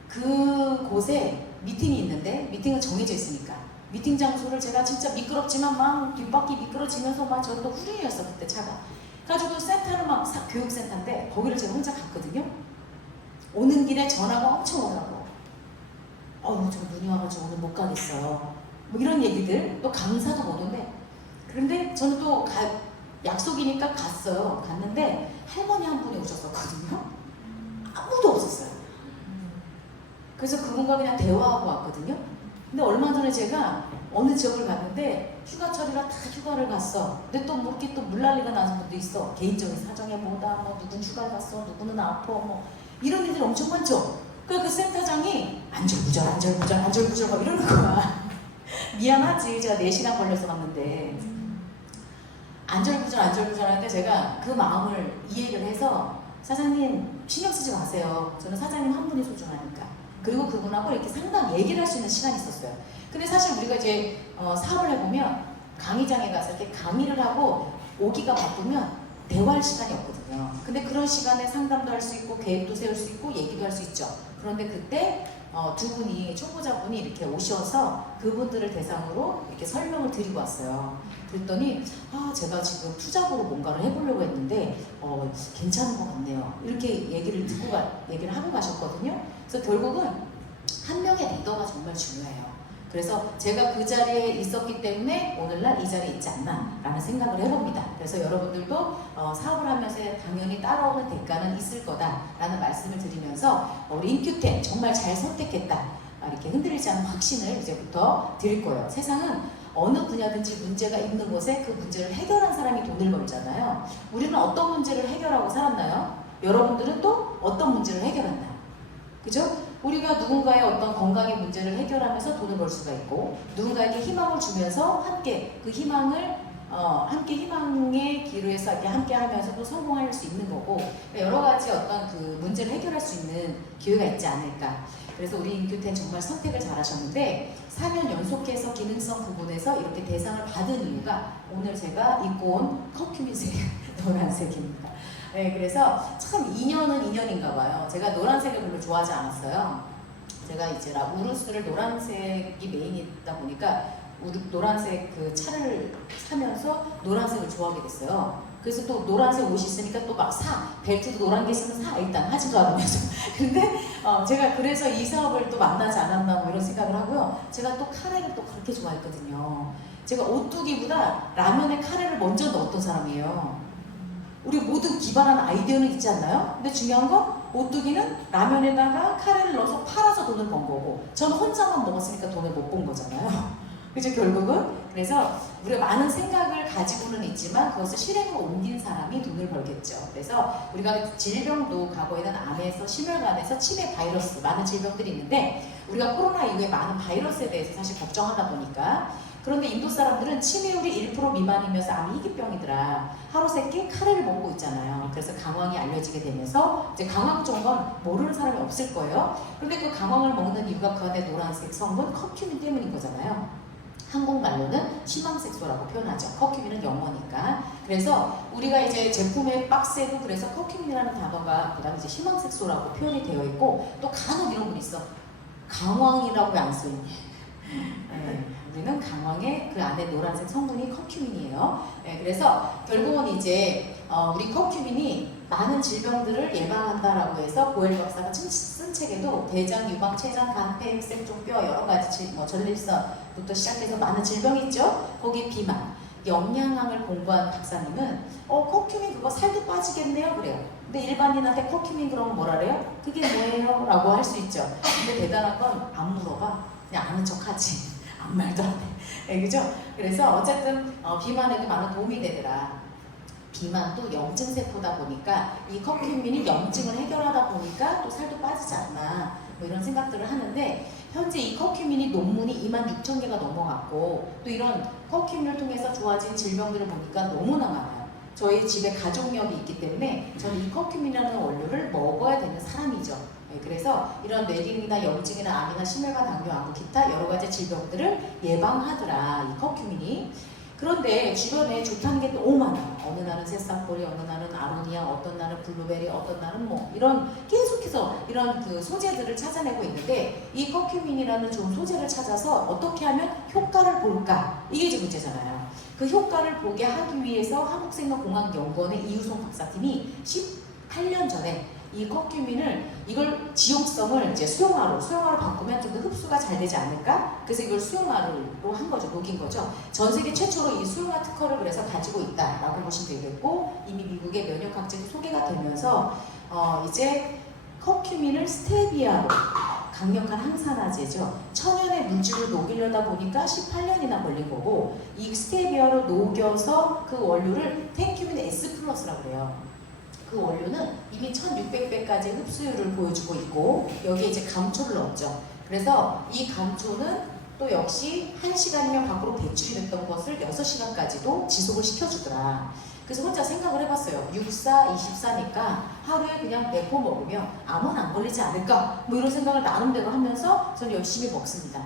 그곳에 미팅이 있는데, 미팅은 정해져 있으니까 미팅 장소를 제가 진짜 미끄럽지만 막 뒷바퀴 미끄러지면서 막 저는 또 후륜이었어 그때 차가. 가지고 센터를 막 교육센터인데 거기를 제가 혼자 갔거든요. 오는 길에 전화가 엄청 오더라고. 저 눈이 와가지고 오늘 못 가겠어요. 뭐 이런 얘기들. 또 강사도 못 온대. 그런데 저는 또 약속이니까 갔어요. 갔는데 할머니 한 분이 오셨었거든요. 아무도 없었어요. 그래서 그분과 그냥 대화하고 왔거든요. 근데 얼마 전에 제가 어느 지역을 갔는데 휴가철이라 다 휴가를 갔어. 근데 또 뭐 이렇게 또 물난리가 나는 분도 있어. 개인적인 사정에 뭐다, 뭐 누군 휴가를 갔어, 누구는 아파, 뭐 이런 일들이 엄청 많죠. 그 센터장이 안절부절 막 이러는 거야. 미안하지, 제가 4시간 걸려서 갔는데. 안절부절 하는데 제가 그 마음을 이해를 해서, 사장님 신경 쓰지 마세요. 저는 사장님 한 분이 소중하니까. 그리고 그분하고 이렇게 상담 얘기를 할 수 있는 시간이 있었어요. 근데 사실 우리가 이제 사업을 해보면 강의장에 가서 이렇게 강의를 하고 오기가 바쁘면 대화할 시간이 없거든요. 근데 그런 시간에 상담도 할 수 있고 계획도 세울 수 있고 얘기도 할 수 있죠. 그런데 그때 두 분이, 초보자분이 이렇게 오셔서 그분들을 대상으로 이렇게 설명을 드리고 왔어요. 그랬더니 제가 지금 투잡으로 뭔가를 해보려고 했는데 괜찮은 것 같네요. 이렇게 얘기를 하고 가셨거든요. 그래서 결국은 한 명의 리더가 정말 중요해요. 그래서 제가 그 자리에 있었기 때문에 오늘날 이 자리에 있지 않나 라는 생각을 해봅니다. 그래서 여러분들도 사업을 하면서 당연히 따라오는 대가는 있을 거다라는 말씀을 드리면서 우리 인큐텐 정말 잘 선택했다, 이렇게 흔들리지 않은 확신을 이제부터 드릴 거예요. 세상은 어느 분야든지 문제가 있는 곳에 그 문제를 해결한 사람이 돈을 벌잖아요. 우리는 어떤 문제를 해결하고 살았나요? 여러분들은 또 어떤 문제를 해결한다. 그죠? 우리가 누군가의 어떤 건강의 문제를 해결하면서 돈을 벌 수가 있고, 누군가에게 희망을 주면서 함께 그 희망을 함께 희망의 기로에서 이렇게 함께 하면서도 성공할 수 있는 거고, 여러 가지 어떤 그 문제를 해결할 수 있는 기회가 있지 않을까. 그래서 우리 인큐텐 정말 선택을 잘하셨는데 4년 연속해서 기능성 부분에서 이렇게 대상을 받은 이유가 오늘 제가 입고 온 커큐민색 노란색입니다. 네, 그래서 참 인연은 인연인가 봐요. 제가 노란색을 별로 좋아하지 않았어요. 제가 이제 우르스를 노란색이 메인이다 보니까 노란색 그 차를 사면서 노란색을 좋아하게 됐어요. 그래서 또 노란색 옷이 있으니까 또 막 사. 벨트도 노란 게 있으면 사. 일단 하지도 않으면서. 근데 제가 그래서 이 사업을 또 만나지 않았나 뭐 이런 생각을 하고요. 제가 또 카레를 또 그렇게 좋아했거든요. 제가 오뚜기보다 라면에 카레를 먼저 넣었던 사람이에요. 우리 모두 기발한 아이디어는 있지 않나요? 근데 중요한 건 오뚜기는 라면에다가 카레를 넣어서 팔아서 돈을 번 거고 저는 혼자만 먹었으니까 돈을 못 번 거잖아요. 그죠 결국은? 그래서 우리가 많은 생각을 가지고는 있지만 그것을 실행으로 옮긴 사람이 돈을 벌겠죠. 그래서 우리가 질병도 과거에는 암에서 심혈관에서 치매 바이러스 많은 질병들이 있는데 우리가 코로나 이후에 많은 바이러스에 대해서 사실 걱정하다 보니까 그런데 인도 사람들은 치매율이 1% 미만이면서 암이 희귀병이더라. 하루 세끼 카레를 먹고 있잖아요. 그래서 강황이 알려지게 되면서 이제 강황 좋은 건 모르는 사람이 없을 거예요. 그런데 그 강황을 먹는 이유가 그 안에 노란색 성분 커큐민 때문인 거잖아요. 한국말로는 희망색소라고 표현하죠. 커큐민은 영어니까. 그래서 우리가 이제 제품의 박스에도 그래서 커큐민이라는 단어가 그다음에 이제 희망색소라고 표현이 되어 있고 또 간혹 이런 분 있어. 강황이라고 안 쓰니. 네, 우리는 강황의 그 안에 노란색 성분이 커큐민이에요. 네, 그래서 결국은 이제 우리 커큐민이 많은 질병들을 예방한다라고 해서 고엘 박사가 쓴 책에도 대장, 유방, 췌장, 간, 폐, 색종, 뼈 여러 가지 전립선부터 시작해서 많은 질병이 있죠. 거기 비만, 영양학을 공부한 박사님은 커큐민 그거 살도 빠지겠네요 그래요. 근데 일반인한테 커큐민 그러면 뭐라 그래요? 그게 뭐예요? 라고 할 수 있죠. 근데 대단한 건 안 물어봐. 그냥 아는 척하지. 아무 말도 안 해. 네, 그죠? 그래서 어쨌든 비만에도 많은 도움이 되더라. 비만도 염증세포다 보니까 이 커큐민이 염증을 해결하다 보니까 또 살도 빠지지 않나 뭐 이런 생각들을 하는데 현재 이 커큐민이 논문이 26,000개가 넘어갔고 또 이런 커큐민을 통해서 좋아진 질병들을 보니까 너무나 많아요. 저희 집에 가족력이 있기 때문에 저는 이 커큐민이라는 원료를 먹어야 되는 사람이죠. 네, 그래서 이런 뇌기능이나 염증이나 암이나 심혈관 당뇨, 기타 여러 가지 질병들을 예방하더라 이 커큐민이. 그런데 주변에 좋다는 게 너무 많아요. 어느 날은 새싹보리, 어느 날은 아로니아, 어떤 날은 블루베리, 어떤 날은 뭐 이런 계속해서 이런 그 소재들을 찾아내고 있는데 이 커큐민이라는 좋은 소재를 찾아서 어떻게 하면 효과를 볼까? 이게 이제 문제잖아요. 그 효과를 보게 하기 위해서 한국생명공학연구원의 이우송 박사팀이 18년 전에 이 커큐민을 이걸 지용성을 이제 수용화로 바꾸면 좀 더 흡수가 잘 되지 않을까? 그래서 이걸 수용화로 한 거죠, 녹인 거죠. 전 세계 최초로 이 수용화 특허를 그래서 가지고 있다라고 보시면 되겠고 이미 미국의 면역학적이 소개가 되면서 이제 커큐민을 스테비아로 강력한 항산화제죠. 천연의 물질을 녹이려다 보니까 18년이나 걸린 거고 이 스테비아로 녹여서 그 원료를 텐큐민 S 플러스라고 그래요. 그 원료는 이미 1600배까지 흡수율을 보여주고 있고 여기에 이제 감초를 넣었죠. 그래서 이 감초는 또 역시 1시간이면 밖으로 배출이 됐던 것을 6시간까지도 지속을 시켜주더라. 그래서 혼자 생각을 해봤어요. 64, 24니까 하루에 그냥 4포 먹으면 암은 안 걸리지 않을까? 뭐 이런 생각을 나름대로 하면서 저는 열심히 먹습니다.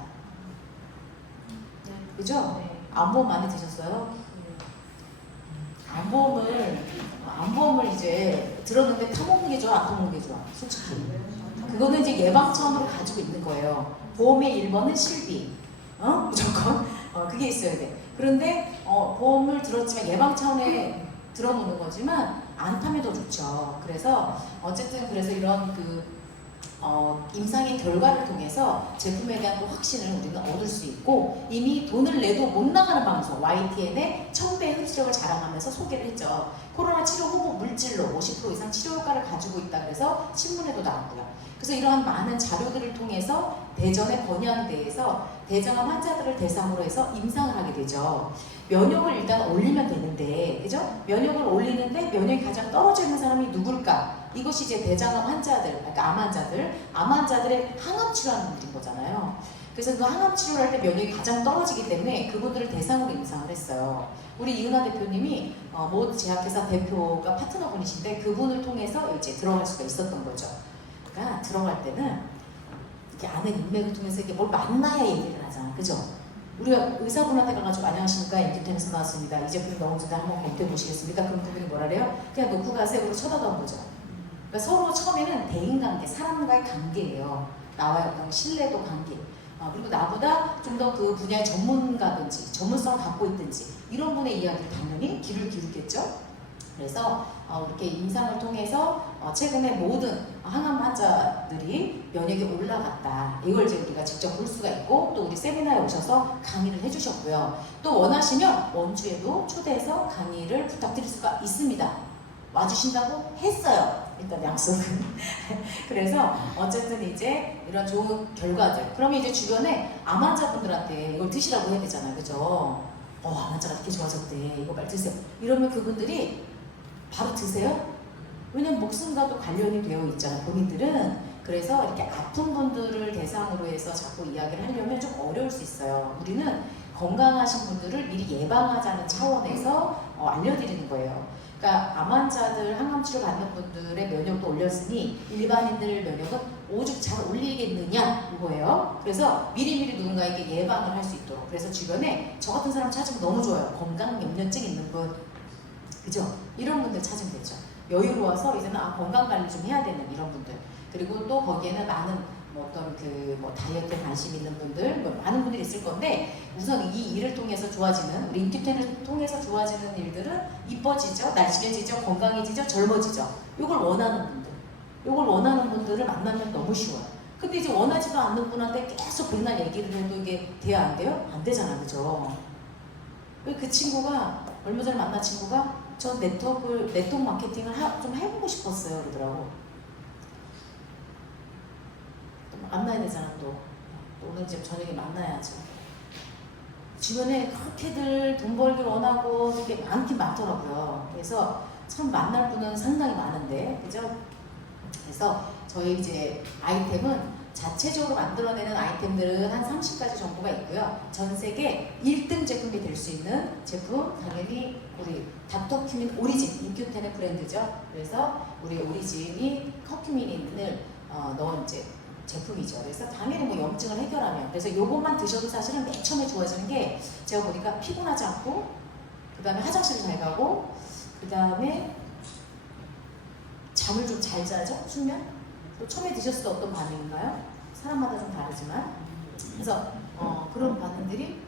그죠? 암보험 많이 드셨어요? 암보험을 이제 들었는데 타먹는 게 좋아, 안 타먹는 게 좋아? 솔직히. 그거는 이제 예방차원으로 가지고 있는 거예요. 보험의 1번은 실비. 무조건. 그게 있어야 돼. 그런데 보험을 들었지만 예방 차원에 들어놓는 거지만 안 타면 더 좋죠. 그래서 어쨌든 그래서 이런 임상의 결과를 통해서 제품에 대한 또 확신을 우리는 얻을 수 있고 이미 돈을 내도 못 나가는 방송 YTN의 1000배의 흡수력을 자랑하면서 소개를 했죠. 코로나 치료 후보 물질로 50% 이상 치료 효과를 가지고 있다 그래서 신문에도 나왔고요. 그래서 이러한 많은 자료들을 통해서 대전의 건양대에서 대장암 환자들을 대상으로 해서 임상을 하게 되죠. 면역을 일단 올리면 되는데, 그죠? 면역을 올리는데 면역이 가장 떨어져 있는 사람이 누굴까? 이것이 이제 대장암 환자들, 그러니까 암 환자들의 항암 치료하는 분들인 거잖아요. 그래서 그 항암 치료를 할 때 면역이 가장 떨어지기 때문에 그분들을 대상으로 임상을 했어요. 우리 이은하 대표님이 모 제약회사 대표가 파트너분이신데 그분을 통해서 이제 들어갈 수가 있었던 거죠. 그러니까 들어갈 때는 이렇게 아는 인맥을 통해서 이게 뭘 만나야 얘기를 하잖아, 그죠? 우리가 의사분한테 가가지고 안녕하십니까 인디템에서 나왔습니다. 이 제품이 너무 좋다 한번 검토해 보시겠습니까? 그럼 그분이 뭐라 그래요? 그냥 놓고 가세요. 그러고 쳐다본 거죠. 그러니까 서로 처음에는 대인관계, 사람과의 관계예요. 나와의 어떤 신뢰도 관계. 그리고 나보다 좀 더 그 분야의 전문가든지 전문성을 갖고 있든지 이런 분의 이야기를 당연히 귀를 기울겠죠. 그래서 이렇게 임상을 통해서 최근에 모든 항암 환자들이 면역이 올라갔다. 이걸 이제 우리가 직접 볼 수가 있고 또 우리 세미나에 오셔서 강의를 해주셨고요. 또 원하시면 원주에도 초대해서 강의를 부탁드릴 수가 있습니다. 와주신다고 했어요. 일단 약속은. 그래서 어쨌든 이제 이런 좋은 결과들. 그러면 이제 주변에 암 환자분들한테 이걸 드시라고 해야 되잖아요. 그죠? 암 환자가 이렇게 좋아졌대. 이거 빨리 드세요. 이러면 그분들이 바로 드세요? 왜냐면 목숨과도 관련이 되어 있잖아요. 본인들은. 그래서 이렇게 아픈 분들을 대상으로 해서 자꾸 이야기를 하려면 좀 어려울 수 있어요. 우리는 건강하신 분들을 미리 예방하자는 차원에서 알려드리는 거예요. 그러니까 암 환자들 항암 치료 받는 분들의 면역도 올렸으니 일반인들 면역은 오죽 잘 올리겠느냐 이거예요. 그래서 미리미리 누군가에게 예방을 할 수 있도록. 그래서 주변에 저 같은 사람 찾으면 너무 좋아요. 건강 염려증 있는 분, 그죠? 이런 분들 찾으면 되죠. 여유로워서 이제는 건강 관리 좀 해야 되는 이런 분들. 그리고 또 거기에는 많은 어떤 다이어트에 관심 있는 분들, 많은 분들이 있을 건데 우선 이 일을 통해서 좋아지는, 우리 인기텐을 통해서 좋아지는 일들은 이뻐지죠, 날씬해지죠, 건강해지죠, 젊어지죠. 이걸 원하는 분들, 이걸 원하는 분들을 만나면 너무 쉬워요. 근데 이제 원하지도 않는 분한테 계속 맨날 얘기를 해도 이게 돼야 안 돼요? 안 되잖아, 그죠? 그 친구가 얼마 전에 만난 친구가 저 네트워크 마케팅을 좀 해보고 싶었어요 그러더라고. 만나야 되잖아 또 오늘 이제 저녁에 만나야죠. 주변에 그렇게들 돈 벌기 원하고 되게 많긴 많더라고요. 그래서 참 만날 분은 상당히 많은데, 그죠? 그래서 저희 이제 아이템은 자체적으로 만들어내는 아이템들은 한 30가지 정도가 있고요. 전 세계 1등 제품이 될 수 있는 제품, 당연히 우리 닥터큐민 오리진, 인큐텐의 브랜드죠. 그래서 우리 오리진이 커큐민을 넣은 이제 제품이죠. 그래서 당연히 뭐 염증을 해결하면, 그래서 이것만 드셔도 사실은 맨 처음에 좋아지는 게 제가 보니까 피곤하지 않고, 그 다음에 화장실 잘 가고, 그 다음에 잠을 좀 잘 자죠? 수면? 또 처음에 드셨을 때 어떤 반응인가요? 사람마다 좀 다르지만, 그래서 그런 반응들이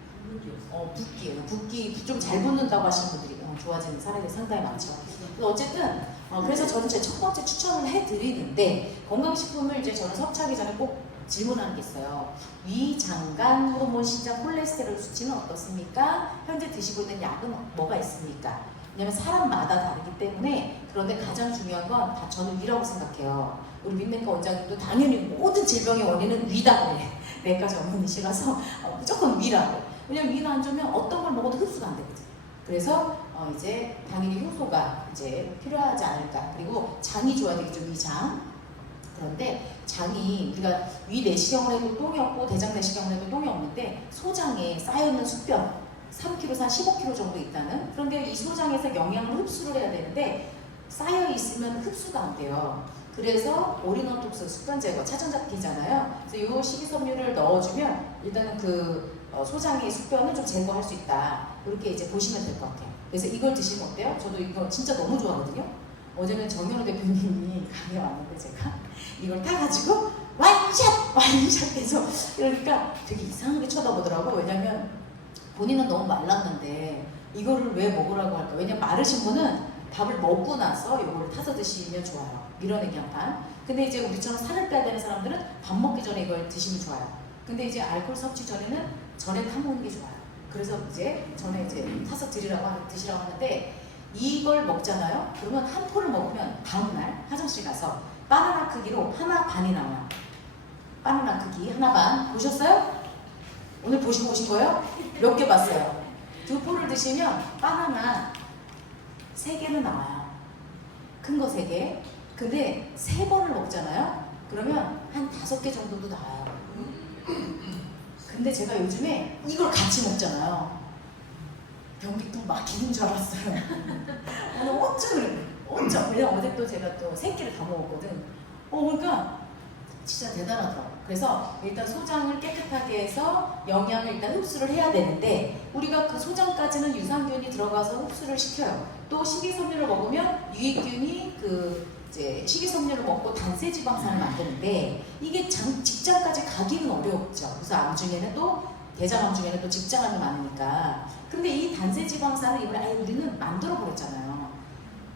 붓기예요. 붓기 좀 잘 붓는다고 하시는 분들이 좋아지는 사례들이 상당히 많죠. 어쨌든 그래서 저는 제 첫 번째 추천을 해드리는데, 건강식품을 이제 저는 섭취하기 전에 꼭 질문하는 게 있어요. 위장간 호르몬 신장 콜레스테롤 수치는 어떻습니까? 현재 드시고 있는 약은 뭐가 있습니까? 왜냐면 사람마다 다르기 때문에. 그런데 가장 중요한 건 다 저는 위라고 생각해요. 우리 민내과 원장님도 당연히 모든 질병의 원인은 위다 그래. 내과 전문의시라서 무조건 위라고. 왜냐면 위가 안 좋으면 어떤 걸 먹어도 흡수가 안 되거든. 그래서 이제 당연히 효소가 이제 필요하지 않을까. 그리고 장이 좋아야 되겠죠, 위장. 그런데 장이, 우리가 위 내시경을 해도 똥이 없고 대장 내시경을 해도 똥이 없는데 소장에 쌓여있는 수변 3kg에서 한 15kg 정도 있다는. 그런데 이 소장에서 영양을 흡수를 해야 되는데 쌓여 있으면 흡수가 안 돼요. 그래서 올인원 톡스 수변 제거 차전잡기잖아요. 그래서 이 식이섬유를 넣어주면 일단은 소장의 수변을 좀 제거할 수 있다. 이렇게 이제 보시면 될 것 같아요. 그래서 이걸 드시면 어때요? 저도 이거 진짜 너무 좋아하거든요. 어제는 정현우 대표님이 강의에 왔는데 제가 이걸 타가지고 완샷 해서, 그러니까 되게 이상하게 쳐다보더라고. 왜냐면 본인은 너무 말랐는데 이거를 왜 먹으라고 할까? 왜냐면 마르신 분은 밥을 먹고 나서 이걸 타서 드시면 좋아요. 밀어내기 한 판. 근데 이제 우리처럼 살을 빼야 되는 사람들은 밥 먹기 전에 이걸 드시면 좋아요. 근데 이제 알코올 섭취 전에는 전에 타먹는 게 좋아요. 그래서 이제 전에 이제 타서 드시라고 하는데, 이걸 먹잖아요. 그러면 한 포를 먹으면 다음날 화장실 가서 바나나 크기로 하나 반이 나와요. 바나나 크기 하나 반. 보셨어요? 오늘 보시고 오신 거예요? 몇 개 봤어요? 2포를 드시면 바나나 3개는 나와요. 큰 거 3개. 근데 3번을 먹잖아요. 그러면 한 5개 정도도 나와요. 근데 제가 요즘에 이걸 같이 먹잖아요. 병이 또 막히는 줄 알았어요. 오늘 어쩜 왜냐면 어제 또 제가 또 3끼를 다 먹었거든. 그러니까 진짜 대단하더라고. 그래서 일단 소장을 깨끗하게 해서 영양을 일단 흡수를 해야 되는데, 우리가 그 소장까지는 유산균이 들어가서 흡수를 시켜요. 또 식이섬유를 먹으면 유익균이 이제 식이섬유를 먹고 단세지방산을 만드는데, 이게 직장까지 가기는 어렵죠. 그래서 암 중에는 또 대장암 중에는 또 직장암이 많으니까. 근데 이 단세지방산을 우리는 만들어 버렸잖아요.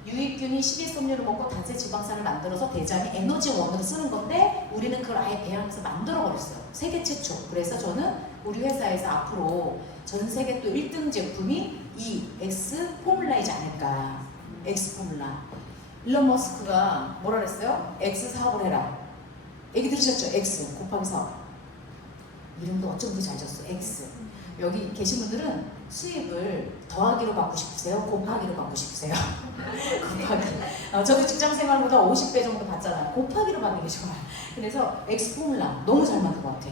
유익균이 식이섬유를 먹고 단체 지방산을 만들어서 대장에 에너지원으로 쓰는 건데 우리는 그걸 아예 배양해서 만들어 버렸어요. 세계 최초. 그래서 저는 우리 회사에서 앞으로 전 세계 또 1등 제품이 이 X 포뮬라이지 않을까. X 포뮬라. 일론 머스크가 뭐라 그랬어요? X 사업을 해라. 얘기 들으셨죠? X 곱하기 4. 이름도 어쩜 잘 졌어. X. 여기 계신 분들은 수입을 더하기로 받고 싶으세요? 곱하기로 받고 싶으세요? 곱하기. 저도 직장 생활보다 50배 정도 받잖아요. 곱하기로 받는 게 좋아요. 그래서 X 포뮬라 너무 잘 만든 것 같아.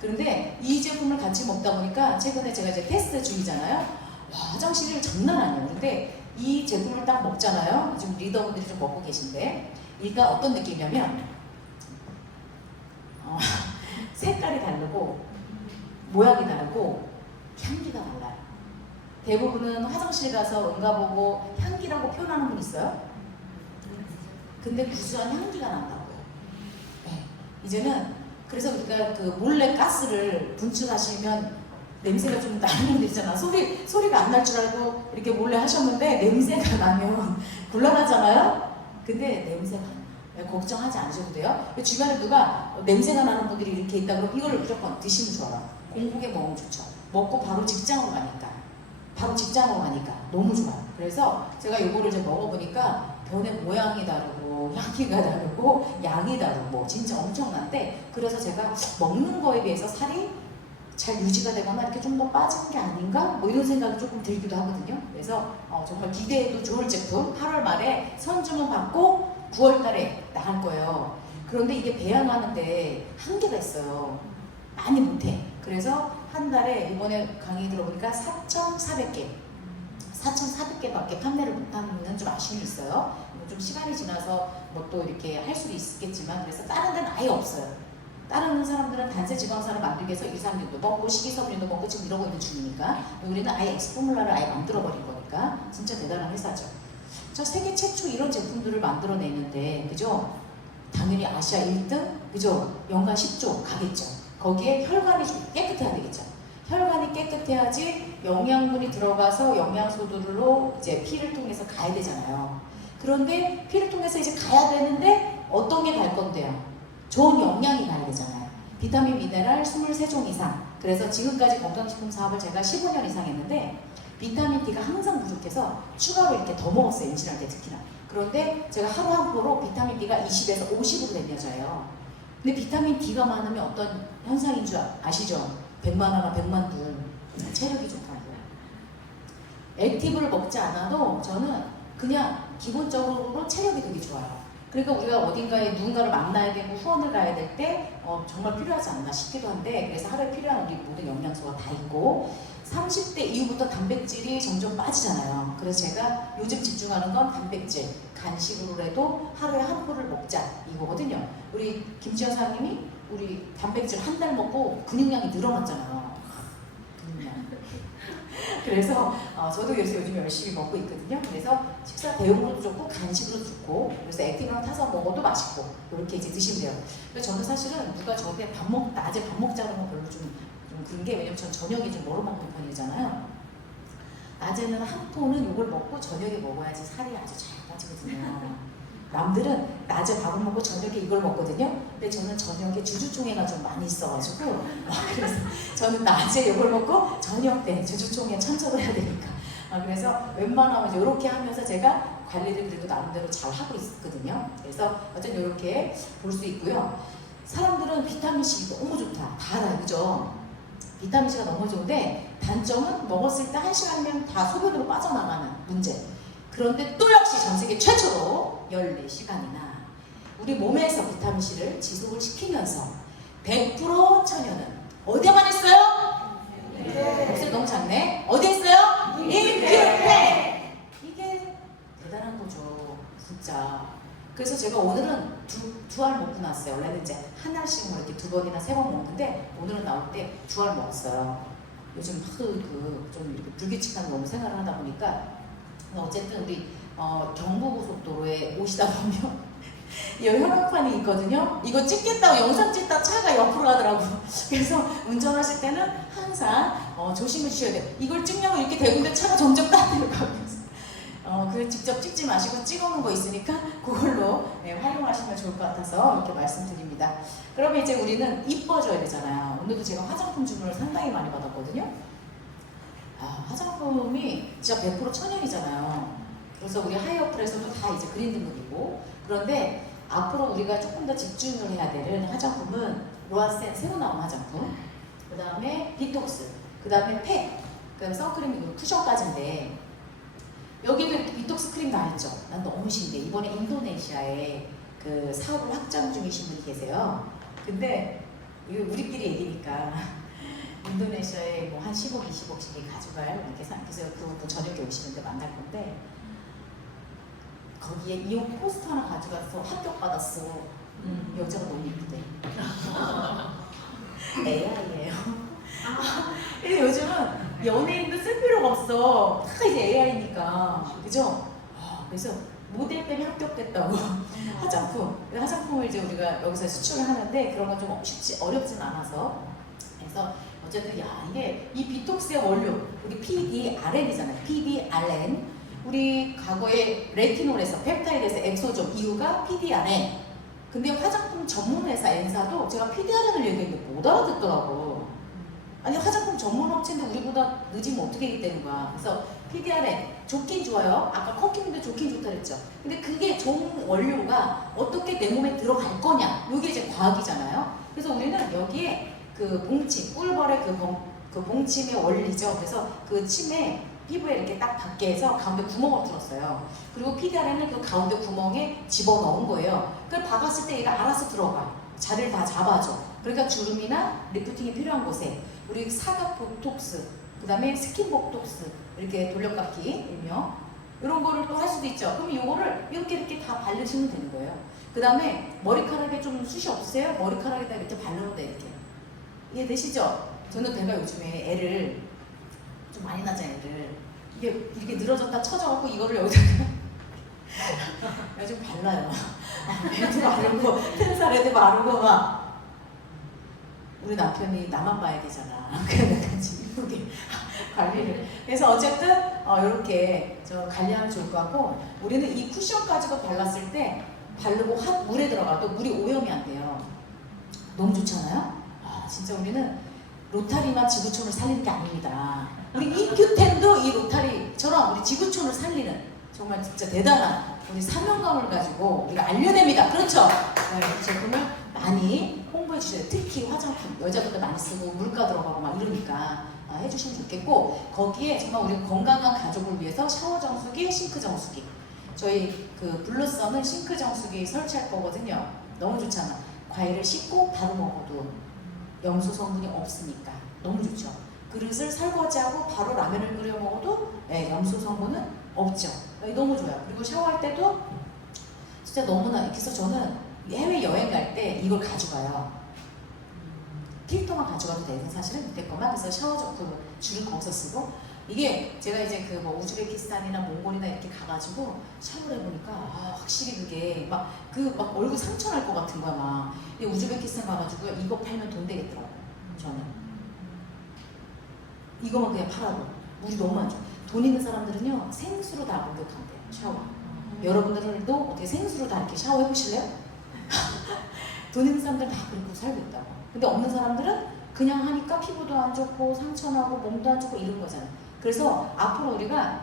그런데 이 제품을 같이 먹다 보니까 최근에 제가 이제 테스트 중이잖아요. 와, 화장실이 장난 아니에요. 근데 이 제품을 딱 먹잖아요. 지금 리더분들이 좀 먹고 계신데, 일단 어떤 느낌이냐면 색깔이 다르고 모양이 다르고 향기가 달라요. 대부분은 화장실 가서 응가 보고 향기라고 표현하는 분 있어요? 근데 구수한 향기가 난다고요. 네. 이제는 그래서 우리가 그 몰래 가스를 분출하시면 냄새가 좀 나는 분들 있잖아. 소리가 안 날 줄 알고 이렇게 몰래 하셨는데 냄새가 나면 곤란하잖아요. 근데 냄새가 안 나요. 걱정하지 않으셔도 돼요. 주변에 누가 냄새가 나는 분들이 이렇게 있다 그러면 이걸 무조건 드시면 좋아요. 공복에 먹으면 좋죠. 먹고 바로 직장으로 가니까. 너무 좋아요. 그래서 제가 이거를 이제 먹어보니까 변의 모양이 다르고 향기가 다르고 양이 다르고 진짜 엄청난데, 그래서 제가 먹는 거에 비해서 살이 잘 유지가 되거나 이렇게 좀 더 빠진 게 아닌가? 뭐 이런 생각이 조금 들기도 하거든요. 그래서 정말 기대해도 좋을 제품 8월 말에 선주문 받고 9월 달에 나갈 거예요. 그런데 이게 배양하는데 한계가 있어요. 많이 못해. 그래서 한 달에 이번에 강의 들어보니까 4,400개밖에 판매를 못하는 좀 아쉬움이 있어요. 좀 시간이 지나서 뭐 또 이렇게 할 수도 있겠지만, 그래서 다른 데는 아예 없어요. 다른 사람들은 단체 지방산을 만들기 위해서 유산균도 먹고 식이섬유도 먹고 지금 이러고 있는 중이니까, 우리는 아예 엑스포뮬라를 아예 만들어버린 거니까 진짜 대단한 회사죠. 저 세계 최초 이런 제품들을 만들어내는데, 그죠? 당연히 아시아 1등, 그죠? 연간 10조 가겠죠. 거기에 혈관이 좀 깨끗해야 되겠죠. 혈관이 깨끗해야지 영양분이 들어가서 영양소들로 이제 피를 통해서 가야 되잖아요. 그런데 피를 통해서 이제 가야 되는데 어떤 게 갈 건데요? 좋은 영양이 가야 되잖아요. 비타민, 미네랄 23종 이상. 그래서 지금까지 건강식품 사업을 제가 15년 이상 했는데 비타민 D가 항상 부족해서 추가로 이렇게 더 먹었어요. 임신할 때 특히나. 그런데 제가 하루 한 포로 비타민 D가 20에서 50으로 된 여자예요. 근데 비타민 D가 많으면 어떤 현상인 줄 아시죠? 100만 하나 100만 둘. 체력이 좋다고요. 액티브를 먹지 않아도 저는 그냥 기본적으로 체력이 되게 좋아요. 그러니까 우리가 어딘가에 누군가를 만나야 되고 후원을 가야 될 때 정말 필요하지 않나 싶기도 한데, 그래서 하루에 필요한 우리 모든 영양소가 다 있고, 30대 이후부터 단백질이 점점 빠지잖아요. 그래서 제가 요즘 집중하는 건 단백질, 간식으로라도 하루에 한 포를 먹자 이거거든요. 우리 김지현 사장님이 우리 단백질 한 달 먹고 근육량이 늘어났잖아요. 근육량. 그래서 저도 요즘 열심히 먹고 있거든요. 그래서 식사 대용으로도 좋고 간식으로도 좋고, 그래서 액티브랑 타서 먹어도 맛있고 이렇게 이제 드시면 돼요. 그래서 저는 사실은 누가 저한테 낮에 밥 먹자는 건 별로 좀 그런 게, 왜냐면 전 저녁에 좀 멀어 먹는 편이잖아요. 낮에는 한 포는 이걸 먹고 저녁에 먹어야지 살이 아주 잘 빠지거든요. 남들은 낮에 밥을 먹고 저녁에 이걸 먹거든요. 근데 저는 저녁에 주주총회가 좀 많이 있어가지고 그래서 저는 낮에 이걸 먹고 저녁 때 주주총회 참석을 해야 되니까 그래서 웬만하면 이렇게 하면서 제가 관리를 그래도 나름대로 잘 하고 있거든요. 그래서 어쨌든 이렇게 볼 수 있고요. 사람들은 비타민C 너무 좋다 다 알아요, 그죠? 비타민C가 너무 좋은데 단점은 먹었을 때 1시간이면 다 소변으로 빠져나가는 문제. 그런데 또 역시 전 세계 최초로 14시간이나 우리 몸에서 비타민C를 지속을 시키면서 100% 천연은 어디에만 있어요? 목소리 너무 작네. 어디에 있어요? 인큐팩! 이게 대단한 거죠, 진짜. 그래서 제가 오늘은 두 알 먹고 나왔어요. 원래는 이제 하나씩 뭐 이렇게 2번이나 3번 먹는데 오늘은 나올 때 2알 먹었어요. 요즘 좀 이렇게 불규칙한 너무 생활을 하다 보니까. 어쨌든 우리 경부고속도로에 오시다 보면 여기 혈액판이 있거든요. 이거 찍겠다고 영상 찍다가 차가 옆으로 가더라고. 그래서 운전하실 때는 항상 조심해 주셔야 돼요. 이걸 찍냐고 이렇게 대고 있는데 차가 점점 따라가고 있어요. 그 직접 찍지 마시고 찍어놓은 거 있으니까 그걸로 활용하시면 좋을 것 같아서 이렇게 말씀드립니다. 그러면 이제 우리는 이뻐져야 되잖아요. 오늘도 제가 화장품 주문을 상당히 많이 받았거든요. 화장품이 진짜 100% 천연이잖아요. 그래서 우리 하이어플에서도 다 이제 그린 등급이고, 그런데 앞으로 우리가 조금 더 집중을 해야 되는 화장품은 로아센 새로 나온 화장품, 그 다음에 디톡스, 그 다음에 팩, 그 다음에 선크림, 쿠션까지인데 여기도 디톡스 크림 나왔죠. 난 너무 신기해. 이번에 인도네시아에 그 사업을 확장 중이신 분이 계세요. 근데 이거 우리끼리 얘기니까 인도네시아에 뭐 한 10억, 20억씩 가져갈 이렇게 그래서 그분도 저녁에 오시는데 만날 건데 거기에 이용 포스터 하나 가져가서 합격받았어. 여자가 너무 이쁘대. AI예요. 근데 요즘은 연예인도 쓸 필요가 없어. 다 이제 AI니까. 그죠? 그래서 모델 때문에 합격됐다고. 화장품을 이제 우리가 여기서 수출을 하는데 그런 건 좀 쉽지 어렵진 않아서. 그래서 어쨌든 이게 이 비톡스의 원료, 우리 PDRN이잖아요. PDRN. 우리 과거에 레티놀에서 펩타이드에서 엑소존 이유가 PDRN. 근데 화장품 전문 회사 N사도 제가 PDRN을 얘기했는데 못 알아듣더라고. 아니 화장품 전문 업체인데 우리보다 늦으면 어떻게 되는 거야. 그래서 PDRN 좋긴 좋아요. 아까 커킹도 좋긴 좋다 그랬죠. 근데 그게 좋은 원료가 어떻게 내 몸에 들어갈 거냐. 이게 이제 과학이잖아요. 그래서 우리는 여기에 그 봉침, 꿀벌의 그 봉침의 원리죠. 그래서 그 침에 피부에 이렇게 딱 받게 해서 가운데 구멍을 뚫었어요. 그리고 PDRN은 그 가운데 구멍에 집어넣은 거예요. 그걸 박았을 때 얘가 알아서 들어가. 자리를 다 잡아줘. 그러니까 주름이나 리프팅이 필요한 곳에 우리 사각 보톡스, 그 다음에 스킨 보톡스, 이렇게 돌려깎기 일명 이런 거를 또 할 수도 있죠. 그럼 이거를 이렇게 다 바르시면 되는 거예요. 그 다음에 머리카락에 좀 숱이 없으세요? 머리카락에다 이렇게 바르면 돼. 이렇게 이해되시죠? 저는 제가 요즘에 애를 좀 많이 낳잖아요. 애를 이게 이렇게 늘어졌다 쳐져갖고 이거를 여기다가 요즘 발라요. 애도 바르고 튼살에도 바르고 막 우리 남편이 나만 봐야 되잖아. 그래서 이쁘게 관리를. 그래서 어쨌든 이렇게 관리하면 좋을 것 같고, 우리는 이 쿠션까지도 발랐을 때 바르고 물에 들어가도 물이 오염이 안 돼요. 너무 좋잖아요. 진짜 우리는 로타리만 지구촌을 살리는 게 아닙니다. 우리 인큐템도 이 로타리처럼 우리 지구촌을 살리는 정말 진짜 대단한 우리 사명감을 가지고 우리가 알려냅니다. 그렇죠? 이 제품을 많이 홍보해 주셔야 돼요. 특히 화장품, 여자분들 많이 쓰고 물가 들어가고 막 이러니까 해주시면 좋겠고, 거기에 정말 우리 건강한 가족을 위해서 샤워 정수기, 싱크 정수기, 저희 그 블루썸은 싱크 정수기 설치할 거거든요. 너무 좋잖아. 과일을 씻고 바로 먹어도 염소 성분이 없으니까 너무 좋죠. 그릇을 설거지하고 바로 라면을 끓여 먹어도 염소 성분은 없죠. 너무 좋아요. 그리고 샤워할 때도 진짜 너무나, 그래서 저는 해외 여행 갈 때 이걸 가져가요. 필터만 가져가도 되는 사실은 밑에 것만. 그래서 샤워 줄을 거기서 쓰고, 이게 제가 이제 그 뭐 우즈베키스탄이나 몽골이나 이렇게 가가지고 샤워를 해보니까 확실히 그게 막 얼굴 상처 날 것 같은 거야 막. 근데 우즈베키스탄 가가지고 이거 팔면 돈 되겠더라고. 저는 이거만 그냥 팔아도 물이 너무 안 좋아. 돈 있는 사람들은요 생수로 다 목욕한대요. 샤워. 여러분들도 어떻게 생수로 다 이렇게 샤워해 보실래요? 돈 있는 사람들 다 그렇게 살고 있다고. 근데 없는 사람들은 그냥 하니까 피부도 안 좋고 상처 나고 몸도 안 좋고 이런 거잖아요. 그래서 앞으로 우리가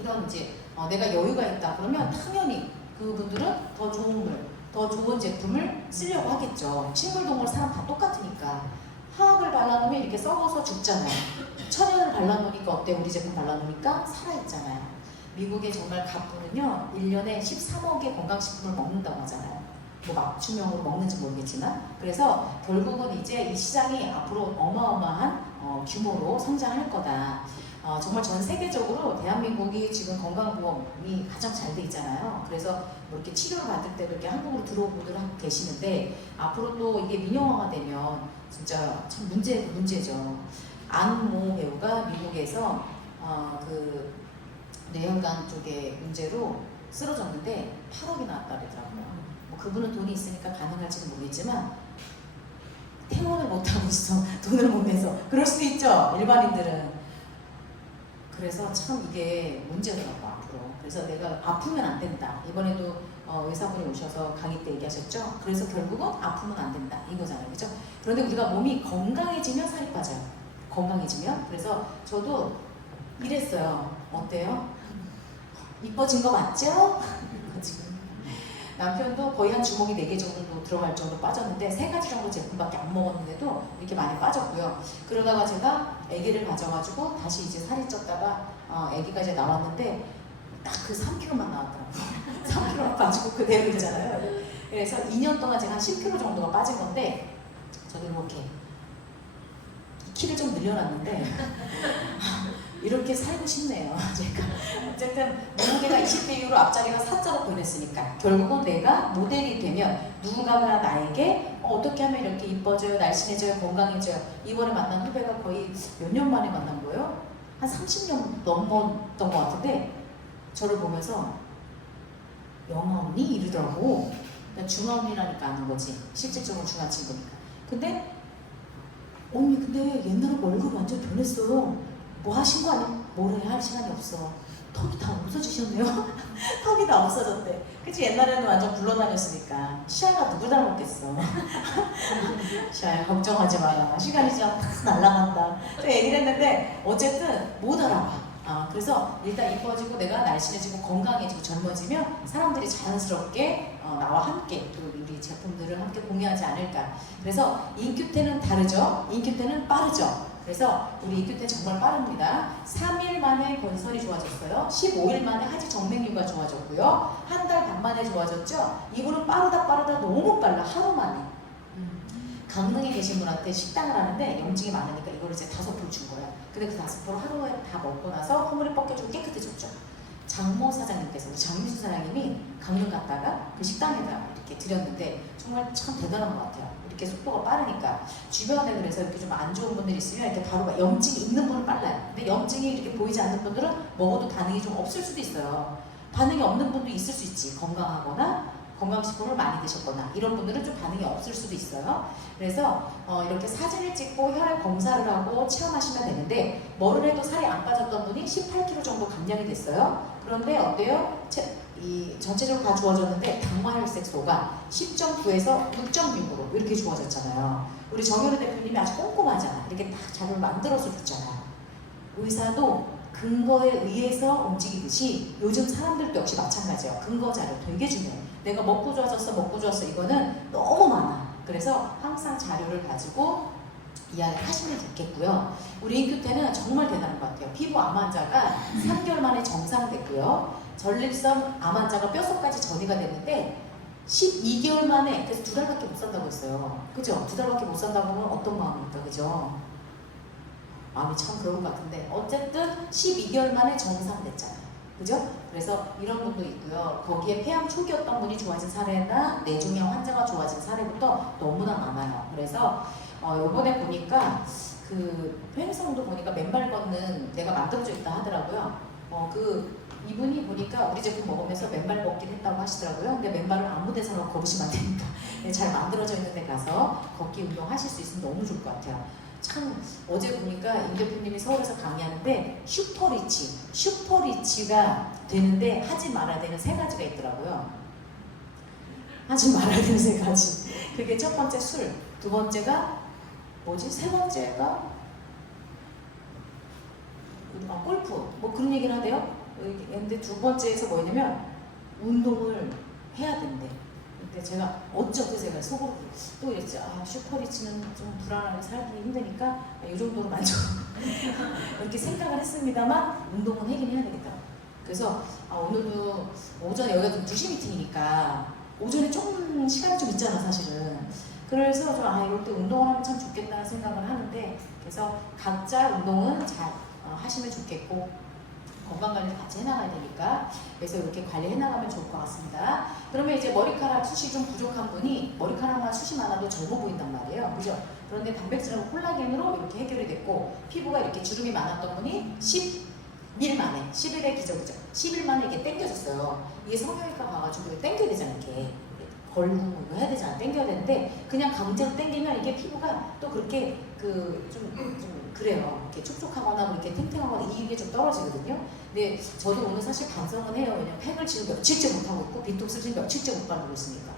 이런 이제 내가 여유가 있다 그러면 당연히 그분들은 더 좋은 물, 더 좋은 제품을 쓰려고 하겠죠. 식물동물 사람 다 똑같으니까. 화학을 발라놓으면 이렇게 썩어서 죽잖아요. 천연을 발라놓으니까 어때? 우리 제품 발라놓으니까 살아있잖아요. 미국의 정말 갑부는요 1년에 13억의 건강식품을 먹는다고 하잖아요. 뭐 맞춤형으로 먹는지 모르겠지만. 그래서 결국은 이제 이 시장이 앞으로 어마어마한 규모로 성장할 거다. 정말 전 세계적으로 대한민국이 지금 건강보험이 가장 잘 돼 있잖아요. 그래서 뭐 이렇게 치료를 받을 때도 이렇게 한국으로 들어오고들 하고 계시는데, 앞으로 또 이게 민영화가 되면 진짜 참 문제죠. 안모 배우가 미국에서 그 뇌혈관 쪽의 문제로 쓰러졌는데 8억이 나왔다 그러더라고요. 뭐 그분은 돈이 있으니까 가능할지는 모르겠지만 퇴원을 못하고 있어. 돈을 못 내서. 그럴 수도 있죠, 일반인들은. 그래서 참 이게 문제더라고요. 그래서 내가 아프면 안 된다. 이번에도 의사분이 오셔서 강의 때 얘기하셨죠. 그래서 결국은 아프면 안 된다 이거잖아요, 그죠? 그런데 우리가 몸이 건강해지면 살이 빠져요. 건강해지면. 그래서 저도 이랬어요. 어때요? 이뻐진 거 맞죠? 지금 남편도 거의 한 주먹이 4개 정도 들어갈 정도 빠졌는데 3가지 정도 제품밖에 안 먹었는데도 이렇게 많이 빠졌고요. 그러다가 제가 아기를 가져가지고 다시 이제 살이 쪘다가 아기가 이제 나왔는데 딱 그 3kg만 나왔더라고요. 3kg만 빠지고 그대로 있잖아요. 그래서 2년 동안 제가 한 10kg 정도가 빠진 건데 저도 이렇게 키를 좀 늘려놨는데 이렇게 살고 싶네요. 제가 어쨌든 몸무게가 20대 이후로 앞자리가 4자로 변했으니까 결국은 내가 모델이 되면 누군가가 나에게 어떻게 하면 이렇게 이뻐져요, 날씬해져요, 건강해져요. 이번에 만난 후배가 거의 몇 년 만에 만난 거예요? 한 30년 넘었던 것 같은데 저를 보면서 영아 언니? 이러더라고. 중아 언니라니까 아는 거지. 실질적으로 중아 친구니까. 근데 언니 근데 옛날하고 얼굴 완전 변했어요. 뭐 하신 거 아니야? 뭐래 할 시간이 없어. 턱이 다 없어지셨네요. 턱이 다 없어졌대. 그치? 옛날에는 완전 굴러다녔으니까. 시아가 누구 닮았겠어. 시아야 걱정하지 마라. 시간이 지나면 다 날아간다. 또 얘기를 했는데 어쨌든 못 알아봐. 그래서 일단 이뻐지고 내가 날씬해지고 건강해지고 젊어지면 사람들이 자연스럽게 나와 함께 또 우리 제품들을 함께 공유하지 않을까. 그래서 인큐테는 다르죠. 인큐테는 빠르죠. 그래서 우리 인큐테 정말 빠릅니다. 3일 만에 건설이 좋아졌어요. 15일 만에 하지 정맥류가 좋아졌고요. 한 달 반 만에 좋아졌죠. 이거는 빠르다 너무 빨라. 하루 만에. 강릉에 계신 분한테 식당을 하는데 염증이 많으니까 이걸 이제 5풀 준 거야. 근데 그 5풀 하루에 다 먹고 나서 허물이 벗겨지고 깨끗해졌죠. 장모 사장님께서, 우리 장미수 사장님이 강릉 갔다가 그 식당에다 이렇게 드렸는데 정말 참 대단한 것 같아요. 이렇게 속도가 빠르니까. 주변에 그래서 이렇게 좀 안 좋은 분들이 있으면 이렇게 바로 염증이 있는 분은 빨라요. 근데 염증이 이렇게 보이지 않는 분들은 먹어도 반응이 좀 없을 수도 있어요. 반응이 없는 분도 있을 수 있지. 건강하거나 건강식품을 많이 드셨거나 이런 분들은 좀 반응이 없을 수도 있어요. 그래서 이렇게 사진을 찍고 혈액 검사를 하고 체험하시면 되는데 뭐를 해도 살이 안 빠졌던 분이 18kg 정도 감량이 됐어요. 그런데 어때요? 이 전체적으로 다 좋아졌는데 당화혈색소가 10.9에서 6.6으로 이렇게 좋아졌잖아요. 우리 정효래 대표님이 아주 꼼꼼하잖아. 이렇게 딱 자료를 만들어서 줬잖아. 의사도 근거에 의해서 움직이듯이 요즘 사람들도 역시 마찬가지예요. 근거 자료 되게 중요해요. 내가 먹고 좋았어 이거는 너무 많아. 그래서 항상 자료를 가지고 이야기하시면 좋겠고요. 우리 인큐테는 정말 대단한 것 같아요. 피부 암 환자가 3개월 만에 정상됐고요. 전립선 암 환자가 뼛속까지 전이가 됐는데 12개월 만에, 그래서 2달밖에 못 산다고 했어요. 그죠? 2달밖에 못 산다고 하면 어떤 마음입니까? 그죠? 마음이 참 그런 것 같은데 어쨌든 12개월 만에 정상됐잖아요. 그죠? 그래서 이런 분도 있고요. 거기에 폐암 초기였던 분이 좋아진 사례나 뇌종양 환자가 좋아진 사례부터 너무나 많아요. 그래서 요번에 보니까 그 회성도 보니까 맨발 걷는 데가 만들어져 있다 하더라고요. 이분이 보니까 우리 제품 먹으면서 맨발 걷기를 했다고 하시더라고요. 근데 맨발을 아무 데서나 걸으시면 안 되니까 잘 만들어져 있는 데 가서 걷기 운동 하실 수 있으면 너무 좋을 것 같아요. 참 어제 보니까 임 대표님이 서울에서 강의하는데 슈퍼리치가 되는데 하지 말아야 되는 3가지가 있더라고요. 하지 말아야 되는 3가지. 그게 첫 번째 술, 두 번째가 뭐지? 세 번째가 골프 뭐 그런 얘기를 하대요. 근데 두 번째에서 뭐냐면 운동을 해야 된대. 근데 제가 어쩌고 제가 속으로 또 이랬지. 슈퍼리치는 좀 불안하게 살기 힘드니까 이 정도로 만족 이렇게 생각을 했습니다만 운동은 하긴 해야 되겠다. 그래서 오늘도 오전에 여기가 좀 2시 미팅이니까 오전에 조금 시간이 좀 있잖아 사실은. 그래서 좀 이럴 때 운동을 하면 참 좋겠다는 생각을 하는데, 그래서 각자 운동은 잘 하시면 좋겠고 건강관리를 같이 해나가야 되니까 그래서 이렇게 관리해 나가면 좋을 것 같습니다. 그러면 이제 머리카락 숱이 좀 부족한 분이 머리카락만 숱이 많아도 젊어 보인단 말이에요. 그죠? 그런데 단백질하고 콜라겐으로 이렇게 해결이 됐고, 피부가 이렇게 주름이 많았던 분이 10일 만에, 10일의 기적이죠. 10일 만에 이게 당겨졌어요. 이게 성형외과 가가지고 당겨야 되잖아요. 이렇게 걸고 이거 해야 되잖아. 당겨야 되는데 그냥 강제로 당기면 이게 피부가 또 그렇게 좀 그래요. 이렇게 촉촉하거나 뭐 이렇게 탱탱하거나 이게 좀 떨어지거든요. 근데 저도 오늘 사실 반성은 해요. 왜냐면 팩을 지금 며칠째 못하고 있고 비톡스를 지금 며칠째 못 바르고 있으니까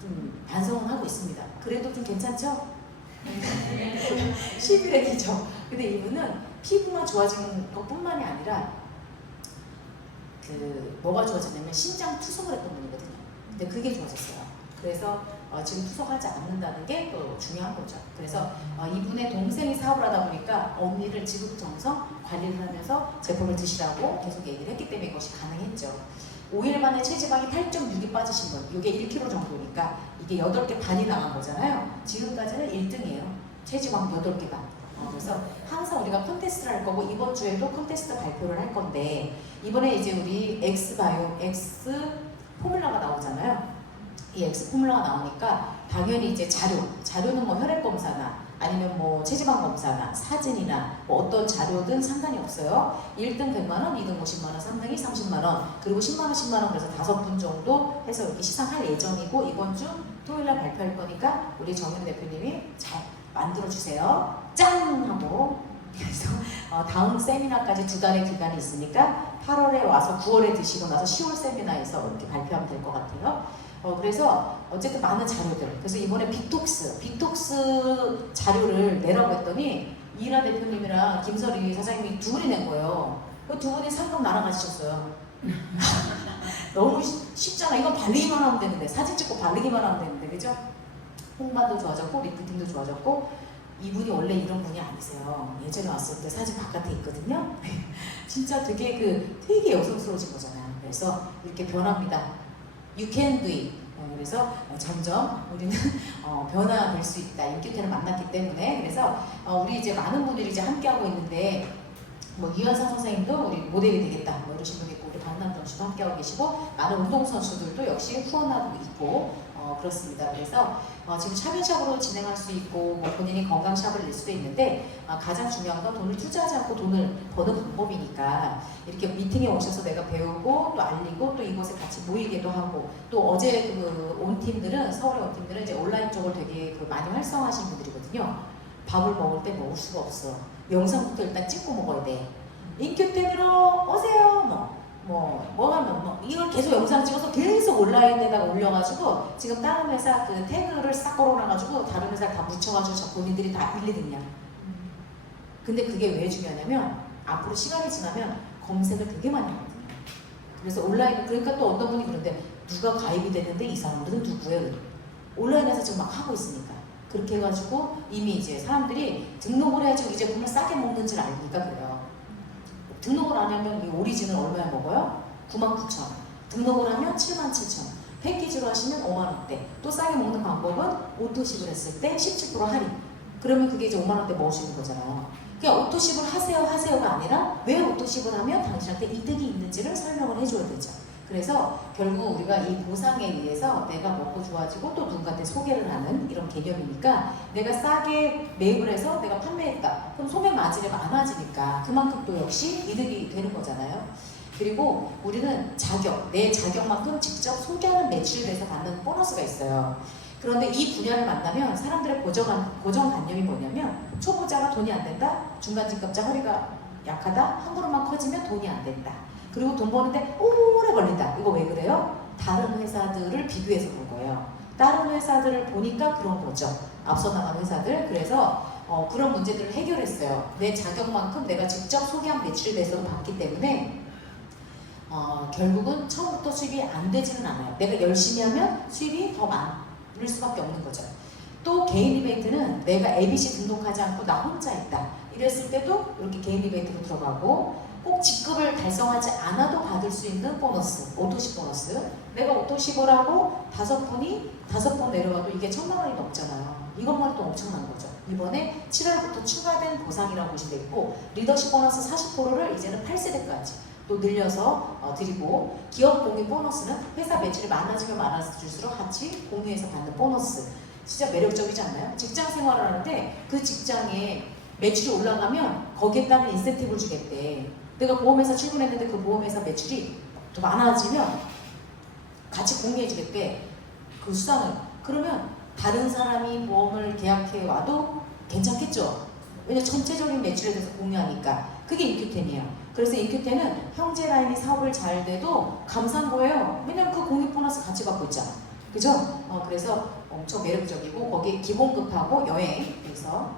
좀 반성은 하고 있습니다. 그래도 좀 괜찮죠? 11의 기죠. 근데 이분은 피부만 좋아지는 것뿐만이 아니라 뭐가 좋아졌냐면 신장 투석을 했던 분이거든요. 근데 그게 좋아졌어요. 그래서 지금 투석하지 않는다는 게 또 중요한 거죠. 그래서 이분의 동생이 사업을 하다 보니까 언니를 지극정성 관리를 하면서 제품을 드시라고 계속 얘기를 했기 때문에 이것이 가능했죠. 5일 만에 체지방이 8.6이 빠지신 분, 이게 1kg 정도니까 이게 8개 반이 나간 거잖아요. 지금까지는 1등이에요. 체지방 8개 반. 그래서 항상 우리가 콘테스트를 할 거고 이번 주에도 콘테스트 발표를 할 건데 이번에 이제 우리 엑스바이오, 엑스 포뮬라가 나오잖아요. 이 엑스 포뮬라가 나오니까 당연히 이제 자료는 뭐 혈액 검사나 아니면 뭐 체지방 검사나 사진이나 뭐 어떤 자료든 상관이 없어요. 1등 100만원, 2등 50만원, 3등이 30만원, 그리고 10만원, 10만원 그래서 5분 정도 해서 이렇게 시상할 예정이고 이번 주 토요일날 발표할 거니까 우리 정윤 대표님이 잘 만들어주세요. 짠! 하고 그래서 다음 세미나까지 2달의 기간이 있으니까 8월에 와서 9월에 드시고 나서 10월 세미나에서 이렇게 발표하면 될 것 같아요. 그래서 어쨌든 많은 자료들. 그래서 이번에 비톡스 자료를 내라고 했더니 이일하 대표님이랑 김설희 사장님이 두 분이 낸 거예요. 그 두 분이 상금 나눠 가지셨어요. 너무 쉽잖아. 이건 바르기만 하면 되는데 사진 찍고 바르기만 하면 되는데 그죠? 홍반도 좋아졌고 리프팅도 좋아졌고 이분이 원래 이런 분이 아니세요. 예전에 왔을 때 사진 바깥에 있거든요. 진짜 되게 여성스러워진 거잖아요. 그래서 이렇게 변합니다. You can do it. 그래서 점점 우리는 변화될 수 있다. 인기태를 만났기 때문에 그래서 우리 이제 많은 분들이 이제 함께하고 있는데 뭐 유현상 선생님도 우리 모델이 되겠다. 뭐 이러신 분이 있고 우리 박남정 씨도 함께하고 계시고 많은 운동선수들도 역시 후원하고 있고 그렇습니다. 그래서 지금 샵인샵으로 진행할 수 있고 뭐 본인이 건강샵을 낼 수도 있는데 가장 중요한 건 돈을 투자하지 않고 돈을 버는 방법이니까 이렇게 미팅에 오셔서 내가 배우고 또 알리고 또 이곳에 같이 모이기도 하고 또 어제 온 팀들은 서울의 온 팀들은 이제 온라인 쪽을 되게 많이 활성화하신 분들이거든요. 밥을 먹을 때 먹을 수가 없어. 영상부터 일단 찍고 먹어야 돼. 인큐템으로 오세요. 이걸 계속 영상 찍어서 계속 온라인에다가 올려가지고 지금 다른 회사 그 태그를 싹 걸어놔가지고 다른 회사 다 묻혀가지고 본인들이 다 1, 2등이야. 근데 그게 왜 중요하냐면 앞으로 시간이 지나면 검색을 되게 많이 하거든요. 그래서 온라인 그러니까 또 어떤 분이 그런데 누가 가입이 됐는데 이 사람들은 누구예요? 온라인에서 지금 막 하고 있으니까 그렇게 해가지고 이미 이제 사람들이 등록을 해야지 이 제품을 싸게 먹는지를 알니까 그래요. 등록을 안 하면 이 오리진을 얼마에 먹어요? 99,000원. 등록을 하면 77,000원. 패키지로 하시면 5만원대. 또 싸게 먹는 방법은 오토십을 했을 때 17% 할인. 그러면 그게 이제 5만원대 먹을 수 있는 거잖아요. 그냥 오토십을 하세요가 아니라 왜 오토십을 하면 당신한테 이득이 있는지를 설명을 해줘야 되죠. 그래서 결국 우리가 이 보상에 의해서 내가 먹고 좋아지고 또 누군가한테 소개를 하는 이런 개념이니까 내가 싸게 매입을 해서 내가 판매했다. 그럼 소매 마진이 많아지니까 그만큼 또 역시 이득이 되는 거잖아요. 그리고 우리는 내 자격만큼 직접 소개하는 매출에서 받는 보너스가 있어요. 그런데 이 분야를 만나면 사람들의 고정관념이 뭐냐면 초보자가 돈이 안 된다, 중간직급자 허리가 약하다, 한 그룹만 커지면 돈이 안 된다. 그리고 돈 버는데 오래 걸린다. 이거 왜 그래요? 다른 회사들을 비교해서 본 거예요. 다른 회사들을 보니까 그런 거죠. 앞서 나간 회사들. 그래서 그런 문제들을 해결했어요. 내 자격만큼 내가 직접 소개한 매출 배수를 받기 때문에 결국은 처음부터 수입이 안 되지는 않아요. 내가 열심히 하면 수입이 더 많을 수밖에 없는 거죠. 또 개인 이벤트는 내가 ABC 등록하지 않고 나 혼자 했다. 이랬을 때도 이렇게 개인 이벤트로 들어가고 꼭 직급을 달성하지 않아도 받을 수 있는 보너스, 오토십 보너스. 내가 오토십을 하고 5번 내려와도 이게 1,000만 원이 넘잖아요. 이것만 해도 엄청난 거죠. 이번에 7월부터 추가된 보상이라고 보시면 되고 리더십 보너스 40%를 이제는 8세대까지 또 늘려서 드리고 기업 공유 보너스는 회사 매출이 많아지면 많아질수록 같이 공유해서 받는 보너스. 진짜 매력적이지 않나요? 직장 생활을 하는데 그 직장에 매출이 올라가면 거기에 따른 인센티브를 주겠대. 내가 보험회사 출근했는데 그 보험회사 매출이 더 많아지면 같이 공유해 주겠대. 그 수당을. 그러면 다른 사람이 보험을 계약해 와도 괜찮겠죠? 왜냐면 전체적인 매출에 대해서 공유하니까. 그게 인큐텐이에요. 그래서 인큐텐은 형제 라인이 사업을 잘 돼도 감사한 거예요. 왜냐면 그 공유 보너스 같이 받고 있잖아. 그죠? 그래서 엄청 매력적이고 거기에 기본급하고 여행. 그래서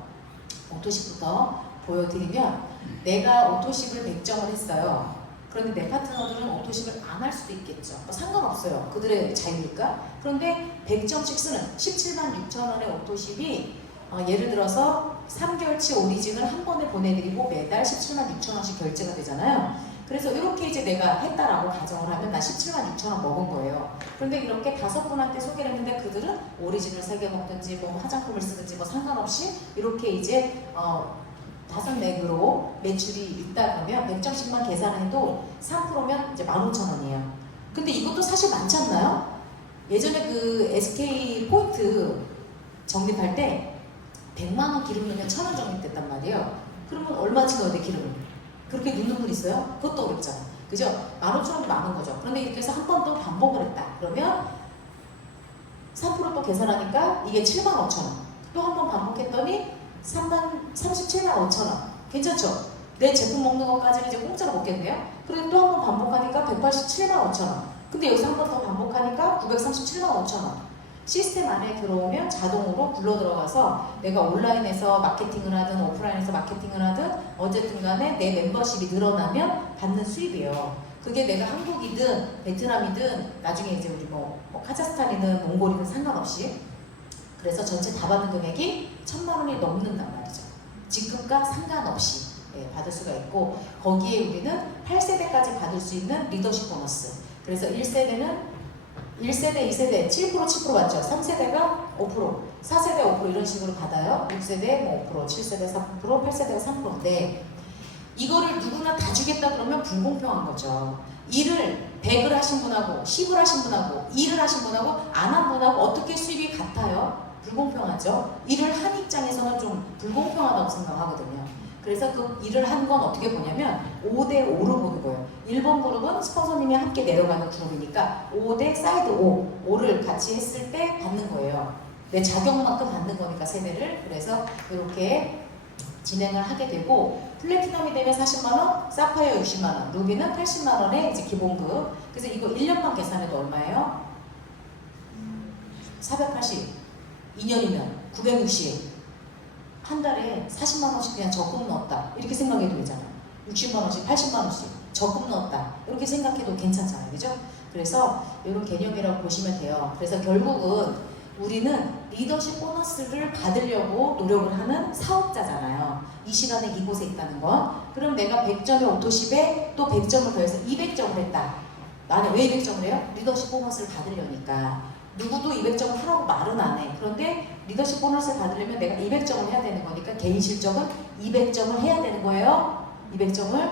오토십부터 보여드리면 내가 오토십을 백정을 했어요. 그런데 내 파트너들은 오토십을 안 할 수도 있겠죠. 상관없어요. 그들의 자유니까. 그런데 100점씩 쓰는 17만 6천 원의 오토십이 예를 들어서 3개월치 오리진을 한 번에 보내드리고 매달 17만 6천 원씩 결제가 되잖아요. 그래서 이렇게 이제 내가 했다라고 가정을 하면 나 17만 6천 원 먹은 거예요. 그런데 이렇게 5분한테 소개를 했는데 그들은 오리진을 3개 먹든지 뭐 화장품을 쓰든지 뭐 상관없이 이렇게 이제 5맥으로 매출이 있다 그러면 100점씩만 계산해도 3%면 이제 15,000원이에요. 근데 이것도 사실 많지 않나요? 예전에 그 SK 포인트 적립할 때 100만 원 기름 넣으면 1,000원 적립됐단 말이에요. 그러면 얼마치 넣어야 돼, 기름을? 그렇게 넣는 분 있어요? 그것도 어렵잖아. 그죠? 15,000원도 많은 거죠. 그런데 이렇게 해서 한 번 더 반복을 했다. 그러면 3%또 계산하니까 이게 75,000원. 또 한 번 반복했더니 37만 5천 원. 괜찮죠? 내 제품 먹는 것까지는 이제 공짜로 먹겠네요. 그리고 또 한 번 반복하니까 187만 5천 원. 근데 여기서 한 번 더 반복하니까 937만 5천 원. 시스템 안에 들어오면 자동으로 굴러 들어가서 내가 온라인에서 마케팅을 하든 오프라인에서 마케팅을 하든 어쨌든 간에 내 멤버십이 늘어나면 받는 수입이에요. 그게 내가 한국이든 베트남이든 나중에 이제 우리 뭐 카자흐스탄이든 몽골이든 상관없이 그래서 전체 다 받는 금액이 1,000만 원이 넘는단 말이죠. 직급과 상관없이 받을 수가 있고 거기에 우리는 8세대까지 받을 수 있는 리더십 보너스. 그래서 1세대는 1세대, 2세대 7%, 10% 받죠. 3세대가 5%, 4세대 5% 이런 식으로 받아요. 6세대 뭐 5%, 7세대 4%, 8세대가 3%인데 이거를 누구나 다 주겠다 그러면 불공평한 거죠. 일을 100을 하신 분하고 10을 하신 분하고 2를 하신 분하고 안 한 분하고 어떻게 수입이 같아요? 불공평하죠. 일을 한 입장에서는 좀 불공평하다고 생각하거든요. 그래서 그 일을 한 건 어떻게 보냐면 5대5로 보는 거예요. 1번 그룹은 스폰서님이 함께 내려가는 그룹이니까 5대 사이드 5, 5를 같이 했을 때 받는 거예요. 내 자격만큼 받는 거니까 세대를. 그래서 이렇게 진행을 하게 되고 플래티넘이 되면 40만원, 사파이어 60만원, 루비는 80만원의 이제 기본급. 그래서 이거 1년만 계산해도 얼마예요? 480. 2년이면 960. 한 달에 40만원씩 그냥 적금 넣었다. 이렇게 생각해도 되잖아. 60만원씩, 80만원씩 적금 넣었다. 이렇게 생각해도 괜찮잖아요. 그죠? 그래서 이런 개념이라고 보시면 돼요. 그래서 결국은 우리는 리더십 보너스를 받으려고 노력을 하는 사업자잖아요. 이 시간에 이곳에 있다는 건. 그럼 내가 100점의 오토십에 또 100점을 더해서 200점을 했다. 나는 왜 200점을 해요? 리더십 보너스를 받으려니까. 누구도 200점을 하라고 말은 안 해. 그런데 리더십 보너스를 받으려면 내가 200점을 해야 되는 거니까 개인 실적은 200점을 해야 되는 거예요. 200점을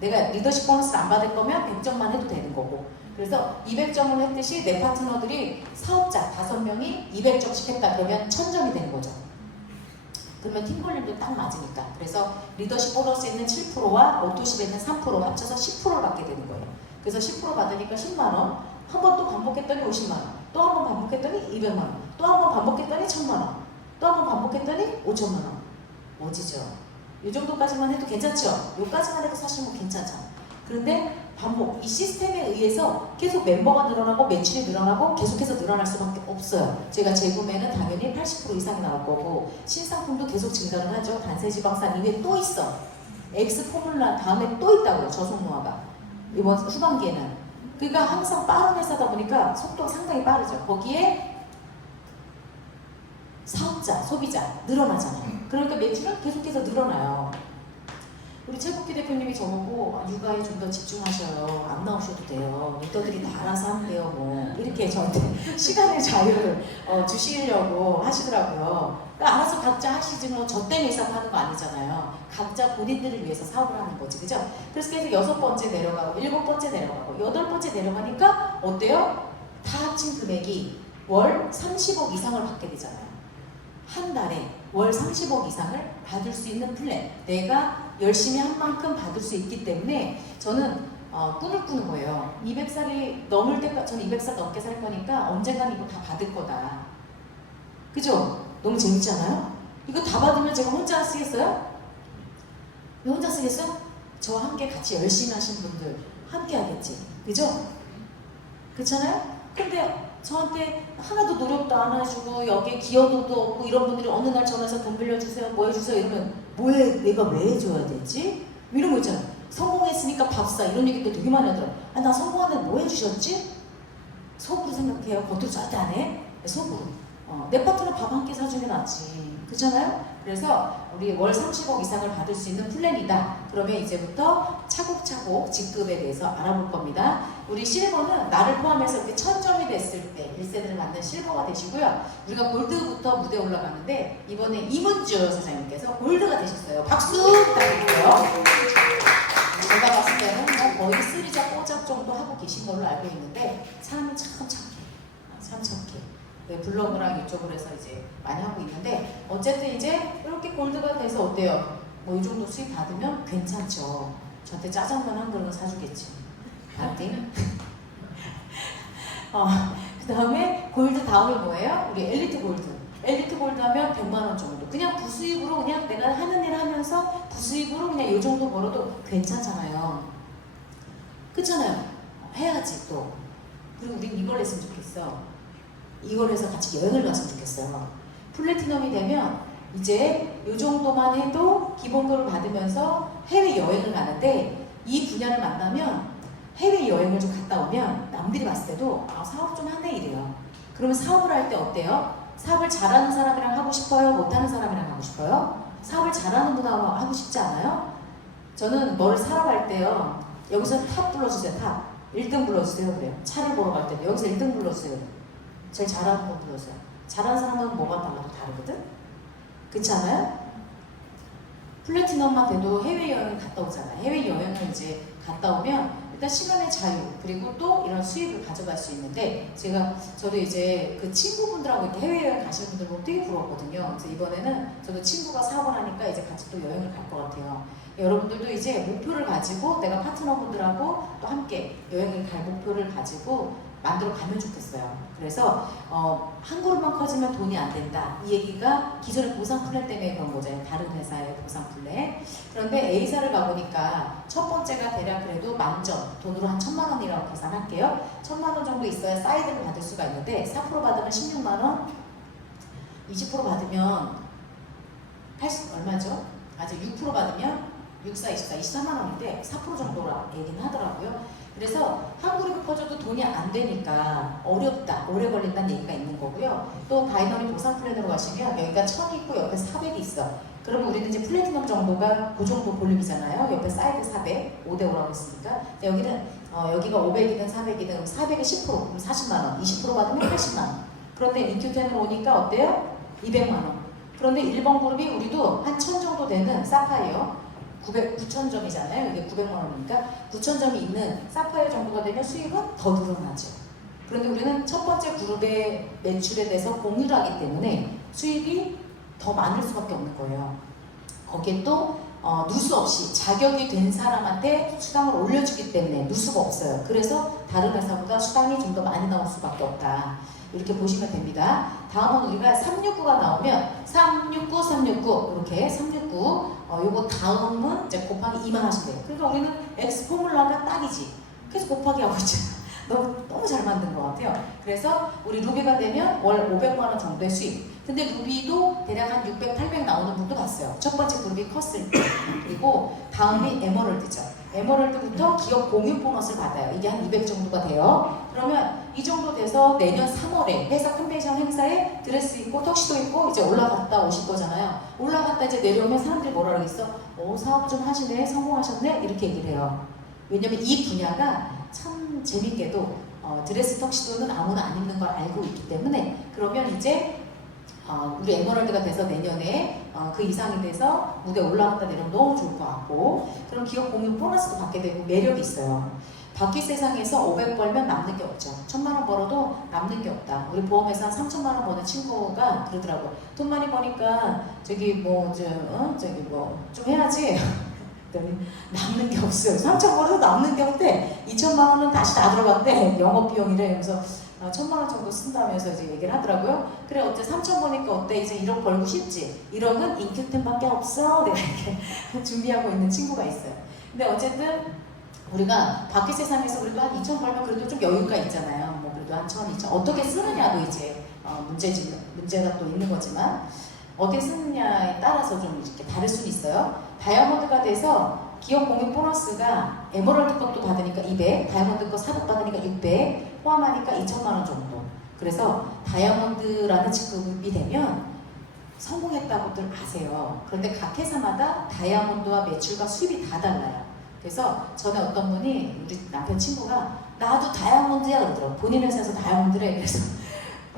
내가 리더십 보너스를 안 받을 거면 100점만 해도 되는 거고. 그래서 200점을 했듯이 내 파트너들이 사업자 5명이 200점씩 했다 그러면 1000점이 되는 거죠. 그러면 팀볼륨도 딱 맞으니까. 그래서 리더십 보너스에 있는 7%와 오토십에 있는 3% 합쳐서 10%를 받게 되는 거예요. 그래서 10% 받으니까 10만원, 한 번 또 반복했더니 50만원, 또 한 번 반복했더니 200만원, 또 한 번 반복했더니 1000만원, 또 한 번 반복했더니 5천만원. 멋지죠? 이 정도까지만 해도 괜찮죠? 요까지만 해도 사실 뭐 괜찮잖아. 그런데 반복, 이 시스템에 의해서 계속 멤버가 늘어나고 매출이 늘어나고 계속해서 늘어날 수밖에 없어요. 제가 재구매는 당연히 80% 이상이 나올 거고 신상품도 계속 증가를 하죠. 단세지방산 이외에 또 있어. X 포뮬라 다음에 또 있다고요. 저속노화가 이번 후반기에는. 그러니까 항상 빠른 회사다 보니까 속도가 상당히 빠르죠. 거기에 사업자, 소비자 늘어나잖아요. 그러니까 매출은 계속해서 늘어나요. 우리 최국기 대표님이 저보고 육아에 좀 더 집중하셔요. 안 나오셔도 돼요. 리더들이 다 알아서 한대요. 뭐 이렇게 저한테 시간의 자유를 주시려고 하시더라고요. 그러니까 알아서 각자 하시지 뭐 저 때문에 사업하는 거 아니잖아요. 각자 본인들을 위해서 사업을 하는 거지, 그죠? 그래서 계속 6번째 내려가고 7번째 내려가고 8번째 내려가니까 어때요? 다 합친 금액이 월 30억 이상을 받게 되잖아요. 한 달에 월 30억 이상을 받을 수 있는 플랜. 내가 열심히 한 만큼 받을 수 있기 때문에 저는 꿈을 꾸는 거예요. 200살이 넘을 때까지, 저는 200살 넘게 살 거니까 언젠간 이거 다 받을 거다. 그죠? 너무 재밌잖아요? 이거 다 받으면 제가 혼자 쓰겠어요? 왜 혼자 쓰겠어? 저와 함께 같이 열심히 하신 분들 함께 하겠지. 그죠? 그렇잖아요? 근데 저한테 하나도 노력도 안 해주고 여기에 기여도도 없고 이런 분들이 어느 날 전화해서 돈 빌려주세요, 뭐 해주세요 이러면 뭐해, 내가 왜 해줘야 되지? 이런 거 있잖아요. 성공했으니까 밥사 이런 얘기도 되게 많이 하더라고요. 아, 나 성공하는데 뭐 해주셨지? 속으로 생각해요. 겉으로 절대 안 해. 속으로. 내 파트너 밥 한 끼 사주는 게 낫지. 그렇잖아요? 그래서 우리 월 30억 이상을 받을 수 있는 플랜이다. 그러면 이제부터 차곡차곡 직급에 대해서 알아볼 겁니다. 우리 실버는 나를 포함해서 이렇게 1000점이 됐을 때 1세대를 만든 실버가 되시고요. 우리가 골드부터 무대에 올라가는데 이번에 이문주 사장님께서 골드가 되셨어요. 박수 부탁드릴게요. 제가 봤을 때는 거의 쓰리작, 뽀작 정도 하고 계신 걸로 알고 있는데 참 착해. 네, 블로그랑 이쪽으로 해서 이제 많이 하고 있는데 어쨌든 이제 이렇게 골드가 돼서 어때요? 뭐 이 정도 수입 받으면 괜찮죠. 저한테 짜장면 한 그릇은 사주겠지. 맞지? 그 다음에 골드 다음에 뭐예요? 우리 엘리트 골드. 엘리트 골드 하면 100만 원 정도. 그냥 부수입으로 그냥 내가 하는 일 하면서 부수입으로 그냥 이 정도 벌어도 괜찮잖아요. 그렇잖아요. 해야지 또. 그리고 우린 이걸 했으면 좋겠어. 이걸 해서 같이 여행을 갔으면 좋겠어요. 플래티넘이 되면 이제 이 정도만 해도 기본급을 받으면서 해외여행을 가는데 이 분야를 만나면 해외여행을 좀 갔다 오면 남들이 봤을 때도 사업 좀 하네 이래요. 그러면 사업을 할 때 어때요? 사업을 잘하는 사람이랑 하고 싶어요? 못하는 사람이랑 하고 싶어요? 사업을 잘하는 분하고 하고 싶지 않아요? 저는 뭐를 사러 갈 때요. 여기서 탑 불러주세요. 탑. 1등 불러주세요. 그래요. 차를 보러 갈 때 여기서 1등 불러주세요. 제일 잘하는 분 불러줘요. 잘하는 사람은 뭐가 달라도 다르거든? 그렇지 않아요? 플래티넘만 돼도 해외여행을 갔다 오잖아요. 해외여행을 이제 갔다 오면 일단 시간의 자유 그리고 또 이런 수입을 가져갈 수 있는데 저도 이제 그 친구분들하고 이렇게 해외여행 가시는 분들 보면 되게 부러웠거든요. 그래서 이번에는 저도 친구가 사업을 하니까 이제 같이 또 여행을 갈 것 같아요. 여러분들도 이제 목표를 가지고 내가 파트너분들하고 또 함께 여행을 갈 목표를 가지고 만들어 가면 좋겠어요. 그래서 한 그룹만 커지면 돈이 안 된다. 이 얘기가 기존의 보상 플랜 때문에 그런 거잖아요. 다른 회사의 보상 플랜. 그런데 A사를 가보니까 첫 번째가 대략 그래도 만점, 돈으로 한 1000만 원이라고 계산할게요. 1000만 원 정도 있어야 사이드를 받을 수가 있는데 4% 받으면 16만 원, 20% 받으면 80 얼마죠? 아직 6% 받으면 64, 24, 23만 원인데 4% 정도라 얘기는 하더라고요. 그래서 한 그룹이 커져도 돈이 안 되니까 어렵다, 오래 걸린다는 얘기가 있는 거고요. 또 바이너리 보상 플랜으로 가시면 여기가 1000이 있고 옆에 400이 있어. 그러면 우리는 이제 플래티넘 정도가 그 정도 볼륨이잖아요. 옆에 사이드 400, 5대5라고 했으니까. 여기는 여기가 500이든 400이든 400에 10%, 그럼 40만 원, 20% 받으면 80만 원. 그런데 리큐텐으로 오니까 어때요? 200만 원. 그런데 1번 그룹이 우리도 한 1000 정도 되는 사파이어. 9,000점이잖아요. 이게 900만 원이니까 9,000점이 있는 사파이어 정도가 되면 수익은 더 늘어나죠. 그런데 우리는 첫 번째 그룹의 매출에 대해서 공유를 하기 때문에 수익이 더 많을 수밖에 없는 거예요. 거기에 또 누수 없이 자격이 된 사람한테 수당을 올려주기 때문에 누수가 없어요. 그래서 다른 회사보다 수당이 좀 더 많이 나올 수밖에 없다. 이렇게 보시면 됩니다. 다음은 우리가 369가 나오면 369, 369 이렇게 369 요거 다음은 이제 곱하기 2만 하시면 돼요. 그러니까 우리는 X 포뮬라가 딱이지. 그래서 곱하기 하고 있잖아. 너무 잘 만든 것 같아요. 그래서 우리 루비가 되면 월 500만 원 정도의 수익. 근데 루비도 대략 한 600, 800 나오는 분도 봤어요. 첫 번째 그룹이 컸을 때. 그리고 다음이 에머럴드죠. 에머럴드부터 기업 공유 보너스를 받아요. 이게 한 200 정도가 돼요. 그러면 이 정도 돼서 내년 3월에 회사 컨벤션 행사에 드레스 입고 턱시도 입고 이제 올라갔다 오실 거잖아요. 올라갔다 이제 내려오면 사람들이 뭐라 그러겠어? 사업 좀 하시네, 성공하셨네? 이렇게 얘기를 해요. 왜냐면 이 분야가 참 재밌게도 드레스 턱시도는 아무나 안 입는 걸 알고 있기 때문에 그러면 이제 우리 에머럴드가 돼서 내년에 그 이상이 돼서 무대에 올라갔다 내려오면 너무 좋을 것 같고 그럼 기업 공유 보너스도 받게 되고 매력이 있어요. 바퀴 세상에서 500 벌면 남는 게 없죠. 1000만 원 벌어도 남는 게 없다. 우리 보험회사 3000만 원 버는 친구가 그러더라고. 돈 많이 버니까 저기 뭐 좀 해야지. 그랬더니 남는 게 없어요. 3천만 원도 남는 게 없대. 2천만 원은 다시 다 들어갔대. 영업비용이래. 그래서 1,000만 원 정도 쓴다면서 이제 얘기를 하더라고요. 그래 어째 3천 보니까 어때? 이제 1억 벌고 싶지? 1억은 인큐템밖에 없어. 내가 이렇게 준비하고 있는 친구가 있어요. 근데 어쨌든 우리가 밖의 세상에서 그래도 한 2천 벌면 그래도 좀 여유가 있잖아요. 뭐 그래도 한 1,000, 2천 어떻게 쓰느냐도 이제 문제가 또 있는 거지만 어떻게 쓰느냐에 따라서 좀 이렇게 다를 수는 있어요. 다이아몬드가 돼서 기업 공유 보너스가 에메랄드 것도 받으니까 200, 다이아몬드 거 400 받으니까 600, 포함하니까 2천만 원 정도. 그래서 다이아몬드라는 직급이 되면 성공했다고들 아세요. 그런데 각 회사마다 다이아몬드와 매출과 수입이 다 달라요. 그래서 전에 어떤 분이 우리 남편 친구가 나도 다이아몬드야 그러더라고. 본인 회사에서 다이아몬드래. 그래서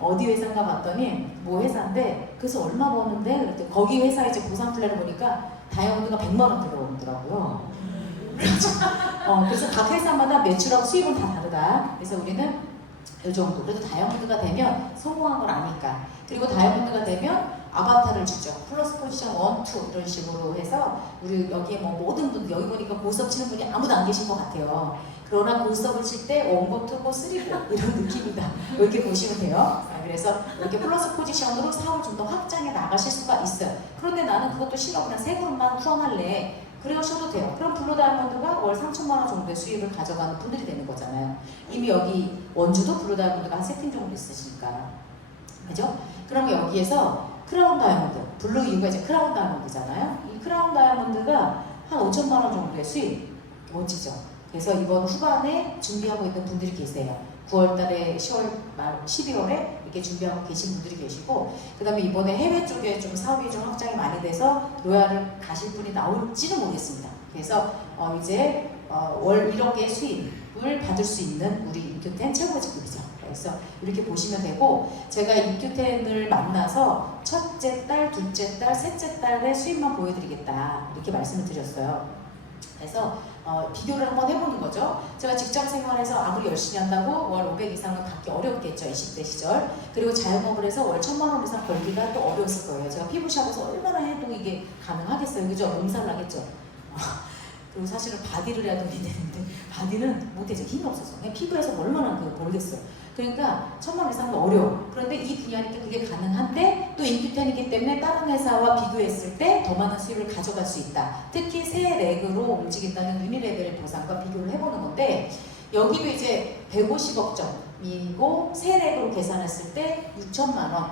어디 회사인가 봤더니 뭐 회사인데 그래서 얼마 버는데 그랬더니 거기 회사 이제 보상 플랜을 보니까 다이아몬드가 100만 원 들어오더라고요. 그래서 각 회사마다 매출하고 수입은 다 다르다. 그래서 우리는 이 정도. 그래도 다이아몬드가 되면 성공한 걸 아니까. 그리고 다이아몬드가 되면 아바타를 주죠. 플러스 포지션 1, 2 이런 식으로 해서 우리 여기에 뭐 모든 분들 여기 보니까 고스톱 치는 분이 아무도 안 계신 것 같아요. 그러나 고스톱을 칠 때 원고, 투고, 쓰리고 이런 느낌이다. 이렇게 보시면 돼요. 그래서 이렇게 플러스 포지션으로 사업을 좀 더 확장해 나가실 수가 있어요. 그런데 나는 그것도 싫어. 그냥 세 그룹만 후원할래. 그러셔도 돼요. 그럼 블루 다이아몬드가 월 3천만 원 정도의 수입을 가져가는 분들이 되는 거잖아요. 이미 여기 원주도 블루 다이아몬드가 한 3팀 정도 있으시니까. 그죠? 그럼 여기에서 크라운 다이아몬드, 블루 이유가 이제 크라운 다이아몬드잖아요. 이 크라운 다이아몬드가 한 5천만 원 정도의 수입. 멋지죠? 그래서 이번 후반에 준비하고 있는 분들이 계세요. 9월달에 10월 말 12월에 이렇게 준비하고 계신 분들이 계시고, 그 다음에 이번에 해외 쪽에 좀 사업이 좀 확장이 많이 돼서 로얄을 가실 분이 나올지는 모르겠습니다. 그래서 이제 월 1억의 수입을 받을 수 있는 우리 인큐텐 최고의 직급이죠. 그래서 이렇게 보시면 되고, 제가 인큐텐을 만나서 첫째 달, 둘째 달, 셋째 달의 수입만 보여드리겠다 이렇게 말씀을 드렸어요. 그래서 비교를 한번 해보는 거죠. 제가 직장 생활에서 아무리 열심히 한다고 월 500 이상은 받기 어렵겠죠. 20대 시절. 그리고 자영업을 해서 월 1,000만 원 이상 벌기가 또 어려웠을 거예요. 제가 피부샵에서 얼마나 해도 이게 가능하겠어요. 그죠? 몸살 나겠죠. 그리고 사실은 바디를 해야 되는데 바디는 못해죠. 힘이 없어서. 그냥 피부에서 얼마나 벌겠어요. 그러니까 1,000만 원 이상은 어려워. 그런데 이 분야니까 그게 가능한데 또 인큐텐이기 때문에 다른 회사와 비교했을 때 더 많은 수입을 가져갈 수 있다. 특히 새 렉으로 움직인다는 유니레벨 보상과 비교를 해보는 건데, 여기도 이제 150억 점이고 새 렉으로 계산했을 때 6천만 원.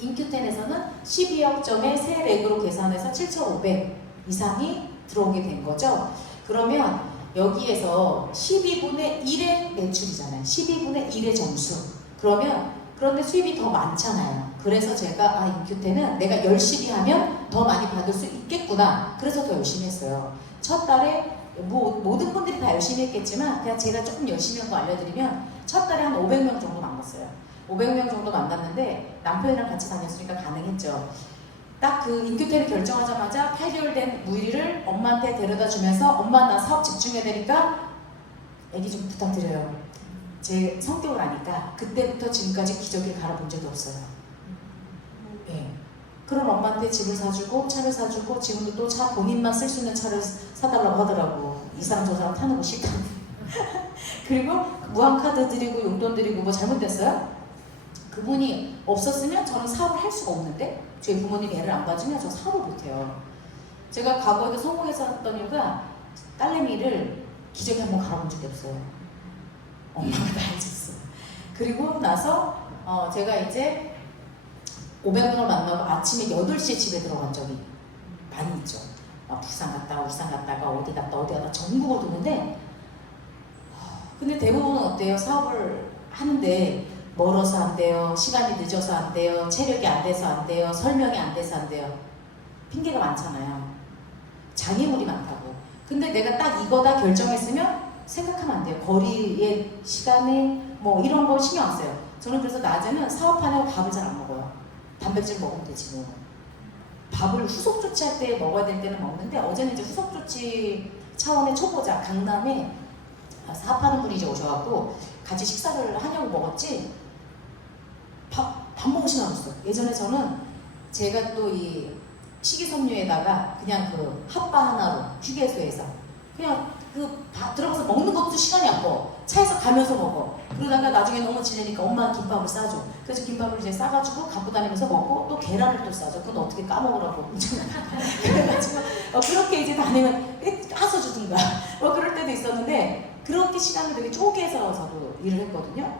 인큐텐에서는 12억 점의 새 렉으로 계산해서 7,500 이상이 들어오게 된 거죠. 그러면 여기에서 12분의 1의 매출이잖아요. 12분의 1의 점수. 그런데 수입이 더 많잖아요. 그래서 제가 인큐텐은 내가 열심히 하면 더 많이 받을 수 있겠구나. 그래서 더 열심히 했어요. 첫 달에 모든 분들이 다 열심히 했겠지만 그냥 제가 조금 열심히 한 거 알려드리면 첫 달에 한 500명 정도 만났어요. 500명 정도 만났는데 남편이랑 같이 다녔으니까 가능했죠. 딱 그 인큐텐을 결정하자마자 8개월 된 무일이를 엄마한테 데려다 주면서 엄마 나 사업 집중해야 되니까 애기 좀 부탁드려요. 제 성격을 아니까 그때부터 지금까지 기저귀를 갈아본 적이 없어요. 예. 그런 엄마한테 집을 사주고 차를 사주고 지금도 또 차 본인만 쓸 수 있는 차를 사달라고 하더라고. 이 사람 저 사람 타는 거 싫다고. 그리고 무한카드 드리고 용돈 드리고 뭐 잘못됐어요? 그분이 없었으면 저는 사업을 할 수가 없는데 저희 부모님이 애를 안 봐주면 저 사업을 못해요. 제가 과거에도 성공했었던 이유가 딸내미를 기저귀 한번 갈아본 적이 없어요. 엄마가 다 해줬어. 그리고 나서 제가 이제 500명을 만나고 아침에 8시에 집에 들어간 적이 많이 있죠. 부산 갔다가 울산 갔다가 어디 갔다 전국을 도는데, 근데 대부분은 어때요? 사업을 하는데 멀어서 안 돼요. 시간이 늦어서 안 돼요. 체력이 안 돼서 안 돼요. 설명이 안 돼서 안 돼요. 핑계가 많잖아요. 장애물이 많다고. 근데 내가 딱 이거다 결정했으면 생각하면 안 돼요. 거리의 시간에 뭐 이런 거 신경 안 써요. 저는 그래서 낮에는 사업하느라고 밥을 잘 안 먹어요. 단백질 먹으면 되지 뭐. 밥을 후속 조치할 때 먹어야 될 때는 먹는데, 어제는 이제 후속 조치 차원의 초보자 강남에 사업하는 분이 이제 오셔갖고 같이 식사를 하냐고 먹었지 밥 먹으시나 않았어요. 예전에 저는 제가 또 이 식이섬유에다가 그냥 그 핫바 하나로 휴게소에서 그냥 들어가서 먹는 것도 시간이 아까워. 차에서 가면서 먹어. 그러다가 나중에 너무 지내니까 엄마가 김밥을 싸줘. 그래서 김밥을 이제 싸가지고 갖고 다니면서 먹고 또 계란을 또 싸줘. 그건 어떻게 까먹으라고. 그래가지고 그렇게 이제 다니면 까서 주든가 그럴 때도 있었는데 그렇게 시간을 되게 쪼개서 저도 일을 했거든요.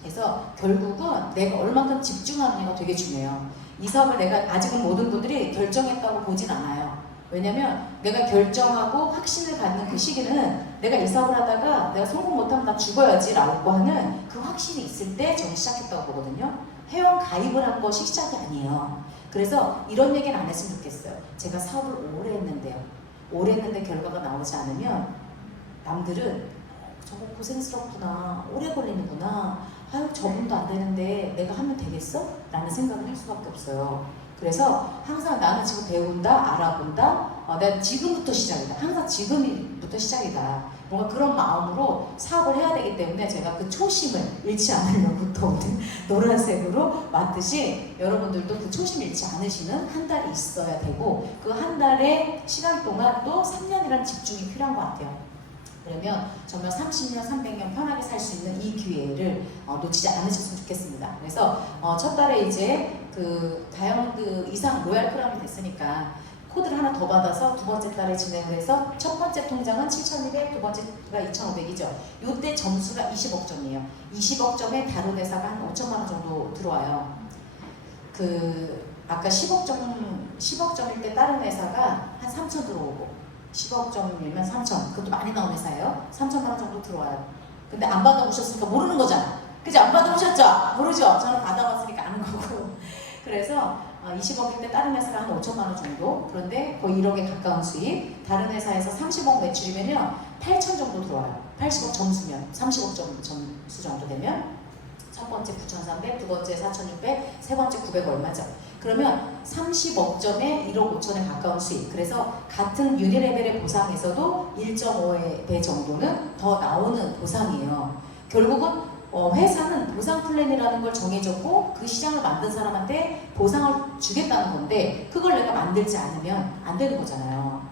그래서 결국은 내가 얼만큼 집중하느냐가 되게 중요해요. 이 사업을 내가 아직은 모든 분들이 결정했다고 보진 않아요. 왜냐면 내가 결정하고 확신을 갖는 그 시기는 내가 이 사업을 하다가 내가 성공 못하면 나 죽어야지 라고 하는 그 확신이 있을 때 저는 시작했다고 보거든요. 회원 가입을 한 것이 시작이 아니에요. 그래서 이런 얘기는 안 했으면 좋겠어요. 제가 사업을 오래 했는데요. 오래 했는데 결과가 나오지 않으면 남들은 저거 고생스럽구나, 오래 걸리는구나, 아유 저분도 안 되는데 내가 하면 되겠어? 라는 생각을 할 수밖에 없어요. 그래서 항상 나는 지금 배운다, 알아본다, 내가 지금부터 시작이다. 항상 지금부터 시작이다. 뭔가 그런 마음으로 사업을 해야 되기 때문에 제가 그 초심을 잃지 않으려고 또 오늘 노란색으로 맞듯이 여러분들도 그 초심 잃지 않으시는 한 달이 있어야 되고 그 한 달의 시간 동안 또 3년이라는 집중이 필요한 것 같아요. 그러면 정말 30년, 300년 편하게 살 수 있는 이 기회를 놓치지 않으셨으면 좋겠습니다. 그래서 첫 달에 이제 그 다이아몬드 이상 로얄 크라운이 됐으니까 코드를 하나 더 받아서 두 번째 달에 진행을 해서 첫 번째 통장은 7,200, 두 번째가 2,500이죠. 이때 점수가 20억 점이에요. 20억 점에 다른 회사가 한 5천만 원 정도 들어와요. 아까 10억 점일 때 다른 회사가 한 3천 들어오고 10억 점이면 3천, 그것도 많이 나온 회사예요. 3천만 원 정도 들어와요. 근데 안 받아보셨으니까 모르는 거잖아. 그죠? 안 받아보셨죠? 모르죠? 저는 받아봤으니까 아는 거고. 그래서 20억일 때 다른 회사가 한 5천만 원 정도, 그런데 거의 1억에 가까운 수익, 다른 회사에서 30억 매출이면요 8천 정도 들어와요. 80억 점수면 30억 점수 정도 되면 첫 번째 9,300, 두 번째 4,600, 세 번째 900 얼마죠? 그러면 30억 점에 1억 5천에 가까운 수익. 그래서 같은 유니레벨의 보상에서도 1.5배 정도는 더 나오는 보상이에요. 결국은 회사는 보상 플랜이라는 걸 정해줬고 그 시장을 만든 사람한테 보상을 주겠다는 건데 그걸 내가 만들지 않으면 안 되는 거잖아요.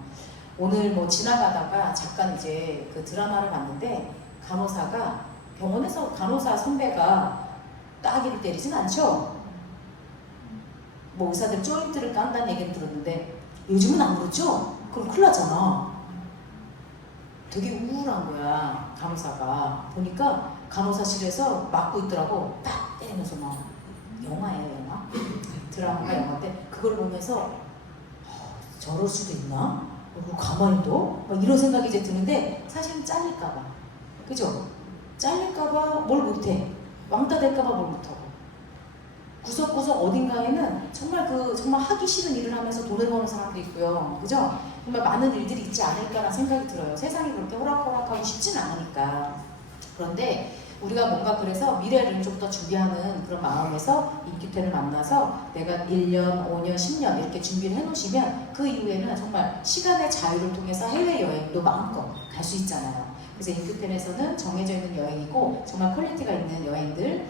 오늘 뭐 지나가다가 잠깐 이제 그 드라마를 봤는데 간호사가 병원에서 간호사 선배가 따귀를 때리진 않죠. 뭐 의사들 조인트를 깐다는 얘기를 들었는데 요즘은 안 그렇죠? 그럼 큰일 나잖아. 되게 우울한 거야. 간호사가 보니까 간호사실에서 맞고 있더라고. 딱 때리면서 막 영화예요, 영화. 드라마가 영화인데 그걸 보면서 저럴 수도 있나? 그리고 가만히 둬? 막 이런 생각이 이제 드는데 사실은 잘릴까봐. 그죠? 잘릴까봐 뭘 못해. 왕따 될까봐 뭘 못하고. 구석구석 어딘가에는 정말 하기 싫은 일을 하면서 돈을 버는 사람도 있고요. 그죠? 정말 많은 일들이 있지 않을까라는 생각이 들어요. 세상이 그렇게 호락호락하고 쉽진 않으니까. 그런데 우리가 뭔가 그래서 미래를 좀 더 준비하는 그런 마음에서 인큐텐을 만나서 내가 1년, 5년, 10년 이렇게 준비를 해놓으시면 그 이후에는 정말 시간의 자유를 통해서 해외여행도 마음껏 갈 수 있잖아요. 그래서 인큐텐에서는 정해져 있는 여행이고 정말 퀄리티가 있는 여행들,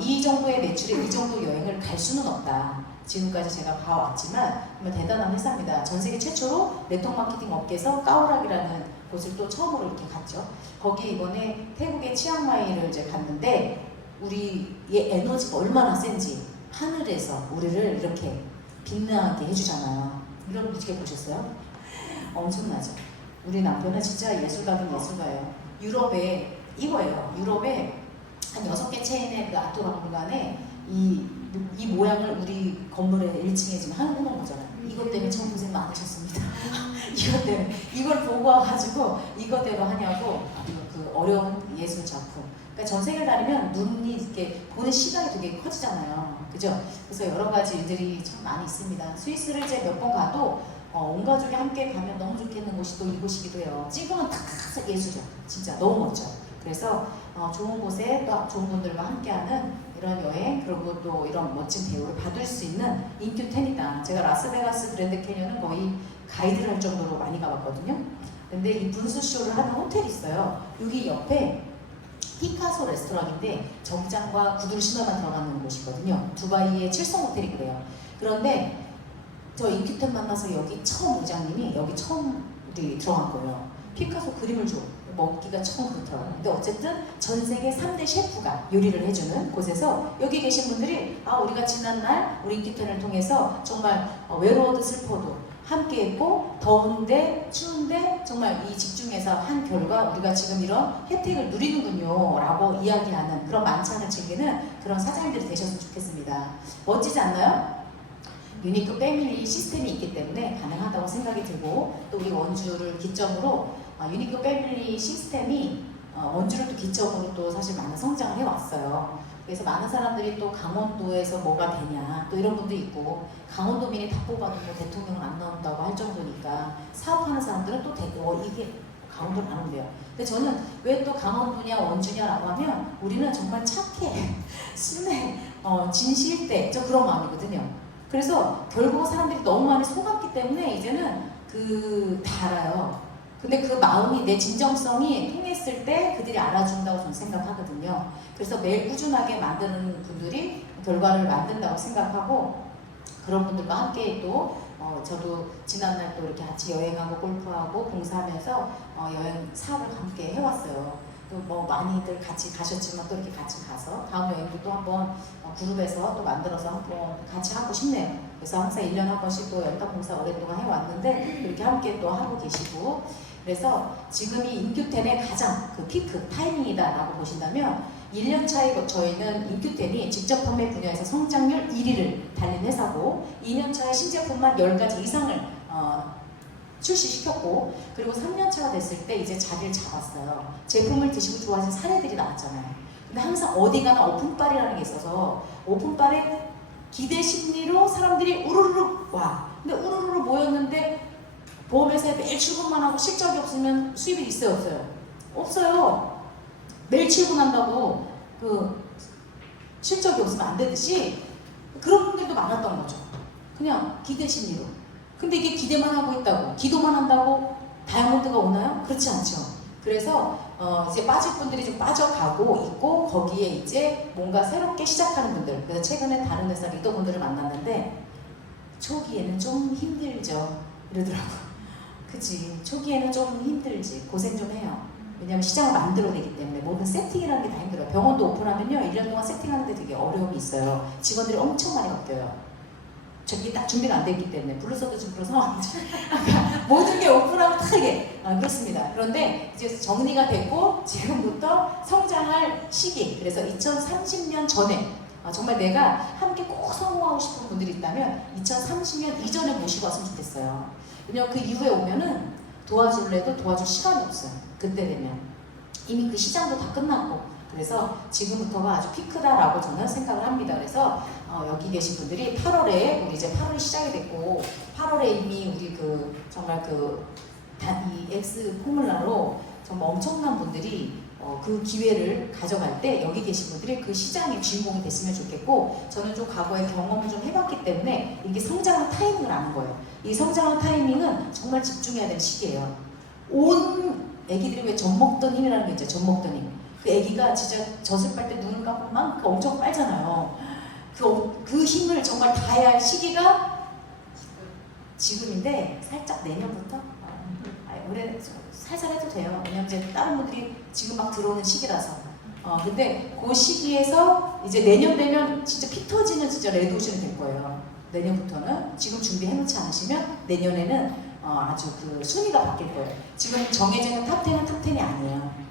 이 정도의 매출에 이 정도 여행을 갈 수는 없다. 지금까지 제가 봐왔지만 정말 대단한 회사입니다. 전 세계 최초로 네트워크 마케팅 업계에서 까오락이라는 곳을 또 처음으로 이렇게 갔죠. 거기 이번에 태국의 치앙마이를 이제 갔는데 우리의 에너지가 얼마나 센지 하늘에서 우리를 이렇게 빛나게 해주잖아요. 이런 무지개 보셨어요? 엄청나죠. 우리 남편은 진짜 예술가긴 예술가예요. 유럽에 이거예요. 유럽에 한 6개 체인의 그 아트박물관에 이 모양을 우리 건물의 1층에 지금 해놓은 거잖아요. 이것 때문에 참 고생 많으셨습니다. 이것 때문에 이걸 보고 와가지고 이거대로 하냐고 그 어려운 예술 작품. 그러니까 전 세계를 다니면 눈이 이렇게 보는 시각이 되게 커지잖아요. 그죠? 그래서 여러 가지 일들이 참 많이 있습니다. 스위스를 이제 몇 번 가도 온 가족이 함께 가면 너무 좋겠는 곳이 또 이곳이기도 해요. 찍으면 다 예술이죠. 진짜 너무 멋져. 그래서 좋은 곳에 또 좋은 분들과 함께하는 이런 여행, 그리고 또 이런 멋진 대우를 받을 수 있는 인큐텐이다. 제가 라스베가스 그랜드 캐니언은 거의 가이드를 할 정도로 많이 가봤거든요. 근데 이 분수쇼를 하는 호텔이 있어요. 여기 옆에 피카소 레스토랑인데 정장과 구두를 신어만 들어가는 곳이거든요. 두바이의 7성 호텔이 그래요. 그런데 저 인큐텐 만나서 여기 처음 부장님이 여기 처음 우리 들어간 거예요. 피카소 그림을 줘. 먹기가 처음 그렇더라고요. 근데 어쨌든 전 세계 3대 셰프가 요리를 해주는 곳에서 여기 계신 분들이 우리가 지난날 우리 인큐텐을 통해서 정말 외로워도 슬퍼도 함께 했고 더운데 추운데 정말 이 집중해서 한 결과 우리가 지금 이런 혜택을 누리는군요 라고 이야기하는 그런 만찬을 즐기는 그런 사장님들이 되셨으면 좋겠습니다. 멋지지 않나요? 유니크 패밀리 시스템이 있기 때문에 가능하다고 생각이 들고 또 우리 원주를 기점으로 유니크 패밀리 시스템이 원주를 또 기점으로 또 사실 많은 성장을 해왔어요. 그래서 많은 사람들이 또 강원도에서 뭐가 되냐 또 이런 분도 있고 강원도민이 다 뽑아도 뭐 대통령은 안 나온다고 할 정도니까 사업하는 사람들은 또 되고 이게 강원도는 안 온대요. 근데 저는 왜 또 강원도냐 원주냐라고 하면 우리는 정말 착해, 순해, 진실돼 저 그런 마음이거든요. 그래서 결국 사람들이 너무 많이 속았기 때문에 이제는 다 알아요. 근데 그 마음이 내 진정성이 통했을 때 그들이 알아준다고 저는 생각하거든요. 그래서 매일 꾸준하게 만드는 분들이 결과를 만든다고 생각하고 그런 분들과 함께 또 저도 지난날 또 이렇게 같이 여행하고 골프하고 봉사하면서 여행 사업을 함께 해왔어요. 또 뭐 많이들 같이 가셨지만 또 이렇게 같이 가서 다음 여행도 또 한번 그룹에서 또 만들어서 한번 같이 하고 싶네요. 그래서 항상 1년에 한 번씩 또 연탄봉사 오랫동안 해왔는데 이렇게 함께 또 하고 계시고 그래서 지금이 인큐텐의 가장 그 피크 타이밍이다라고 보신다면 1년 차에 저희는 인큐텐이 직접 판매 분야에서 성장률 1위를 달린 회사고 2년 차에 신제품만 10가지 이상을 출시시켰고 그리고 3년 차가 됐을 때 이제 자리를 잡았어요. 제품을 드시고 좋아하시는 사례들이 나왔잖아요. 근데 항상 어디 가나 오픈빨이라는 게 있어서 오픈빨에 기대 심리로 사람들이 우르르 와. 근데 우르르 모였는데 보험회사에 매일 출근만 하고 실적이 없으면 수입이 있어요 없어요? 없어요. 매일 출근한다고 실적이 없으면 안 되듯이 그런 분들도 많았던 거죠. 그냥 기대 심리로. 근데 이게 기대만 하고 있다고 기도만 한다고 다이아몬드가 오나요? 그렇지 않죠. 그래서 이제 빠질 분들이 좀 빠져가고 있고 거기에 이제 뭔가 새롭게 시작하는 분들 그래서 최근에 다른 회사 리더분들을 만났는데 초기에는 좀 힘들죠 이러더라고요. 그치 초기에는 좀 힘들지 고생 좀 해요. 왜냐면 시장을 만들어내기 때문에 모든 세팅이라는 게 다 힘들어요. 병원도 오픈하면요 1년 동안 세팅하는데 되게 어려움이 있어요. 직원들이 엄청 많이 바뀌어요. 저기 딱 준비가 안 됐기 때문에 불러서도 좀 그런 상황이죠. 모든 게 오픈하면 크게 그렇습니다. 그런데 이제 정리가 됐고 지금부터 성장할 시기 그래서 2030년 전에 정말 내가 함께 꼭 성공하고 싶은 분들이 있다면 2030년 이전에 모시고 왔으면 좋겠어요. 왜냐면 그 이후에 오면은 도와줄래도 도와줄 시간이 없어요. 그때 되면 이미 그 시장도 다 끝났고 그래서 지금부터가 아주 피크다라고 저는 생각을 합니다. 그래서 여기 계신 분들이 8월에 우리 이제 8월이 시작이 됐고 8월에 이미 우리 정말 이 X 포뮬라로 정말 엄청난 분들이 그 기회를 가져갈 때 여기 계신 분들이 그 시장의 주인공이 됐으면 좋겠고 저는 좀 과거에 경험을 좀 해봤기 때문에 이게 성장한 타이밍을 아는 거예요. 이 성장한 타이밍은 정말 집중해야 되는 시기예요. 온 애기들이 왜 젖 먹던 힘이라는 게 있죠. 젖 먹던 힘. 그 애기가 진짜 젖을 빨 때 눈을 감으면 엄청 빨잖아요. 그 힘을 정말 다해야 할 시기가 지금인데 살짝 내년부터 올해 살살 해도 돼요. 왜냐면 이제 다른 분들이 지금 막 들어오는 시기라서. 근데 그 시기에서 이제 내년 되면 진짜 피 터지는 진짜 레드오션이 될 거예요. 내년부터는 지금 준비해놓지 않으시면 내년에는 아주 순위가 바뀔 거예요. 지금 정해지는 탑10은 탑10이 아니에요.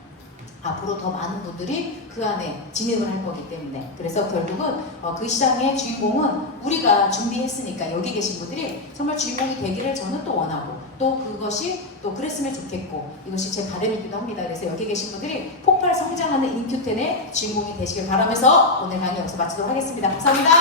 앞으로 더 많은 분들이 그 안에 진입을 할 거기 때문에 그래서 결국은 그 시장의 주인공은 우리가 준비했으니까 여기 계신 분들이 정말 주인공이 되기를 저는 또 원하고 또 그것이 또 그랬으면 좋겠고 이것이 제 바람이기도 합니다. 그래서 여기 계신 분들이 폭발 성장하는 인큐텐의 주인공이 되시길 바라면서 오늘 강의 여기서 마치도록 하겠습니다. 감사합니다.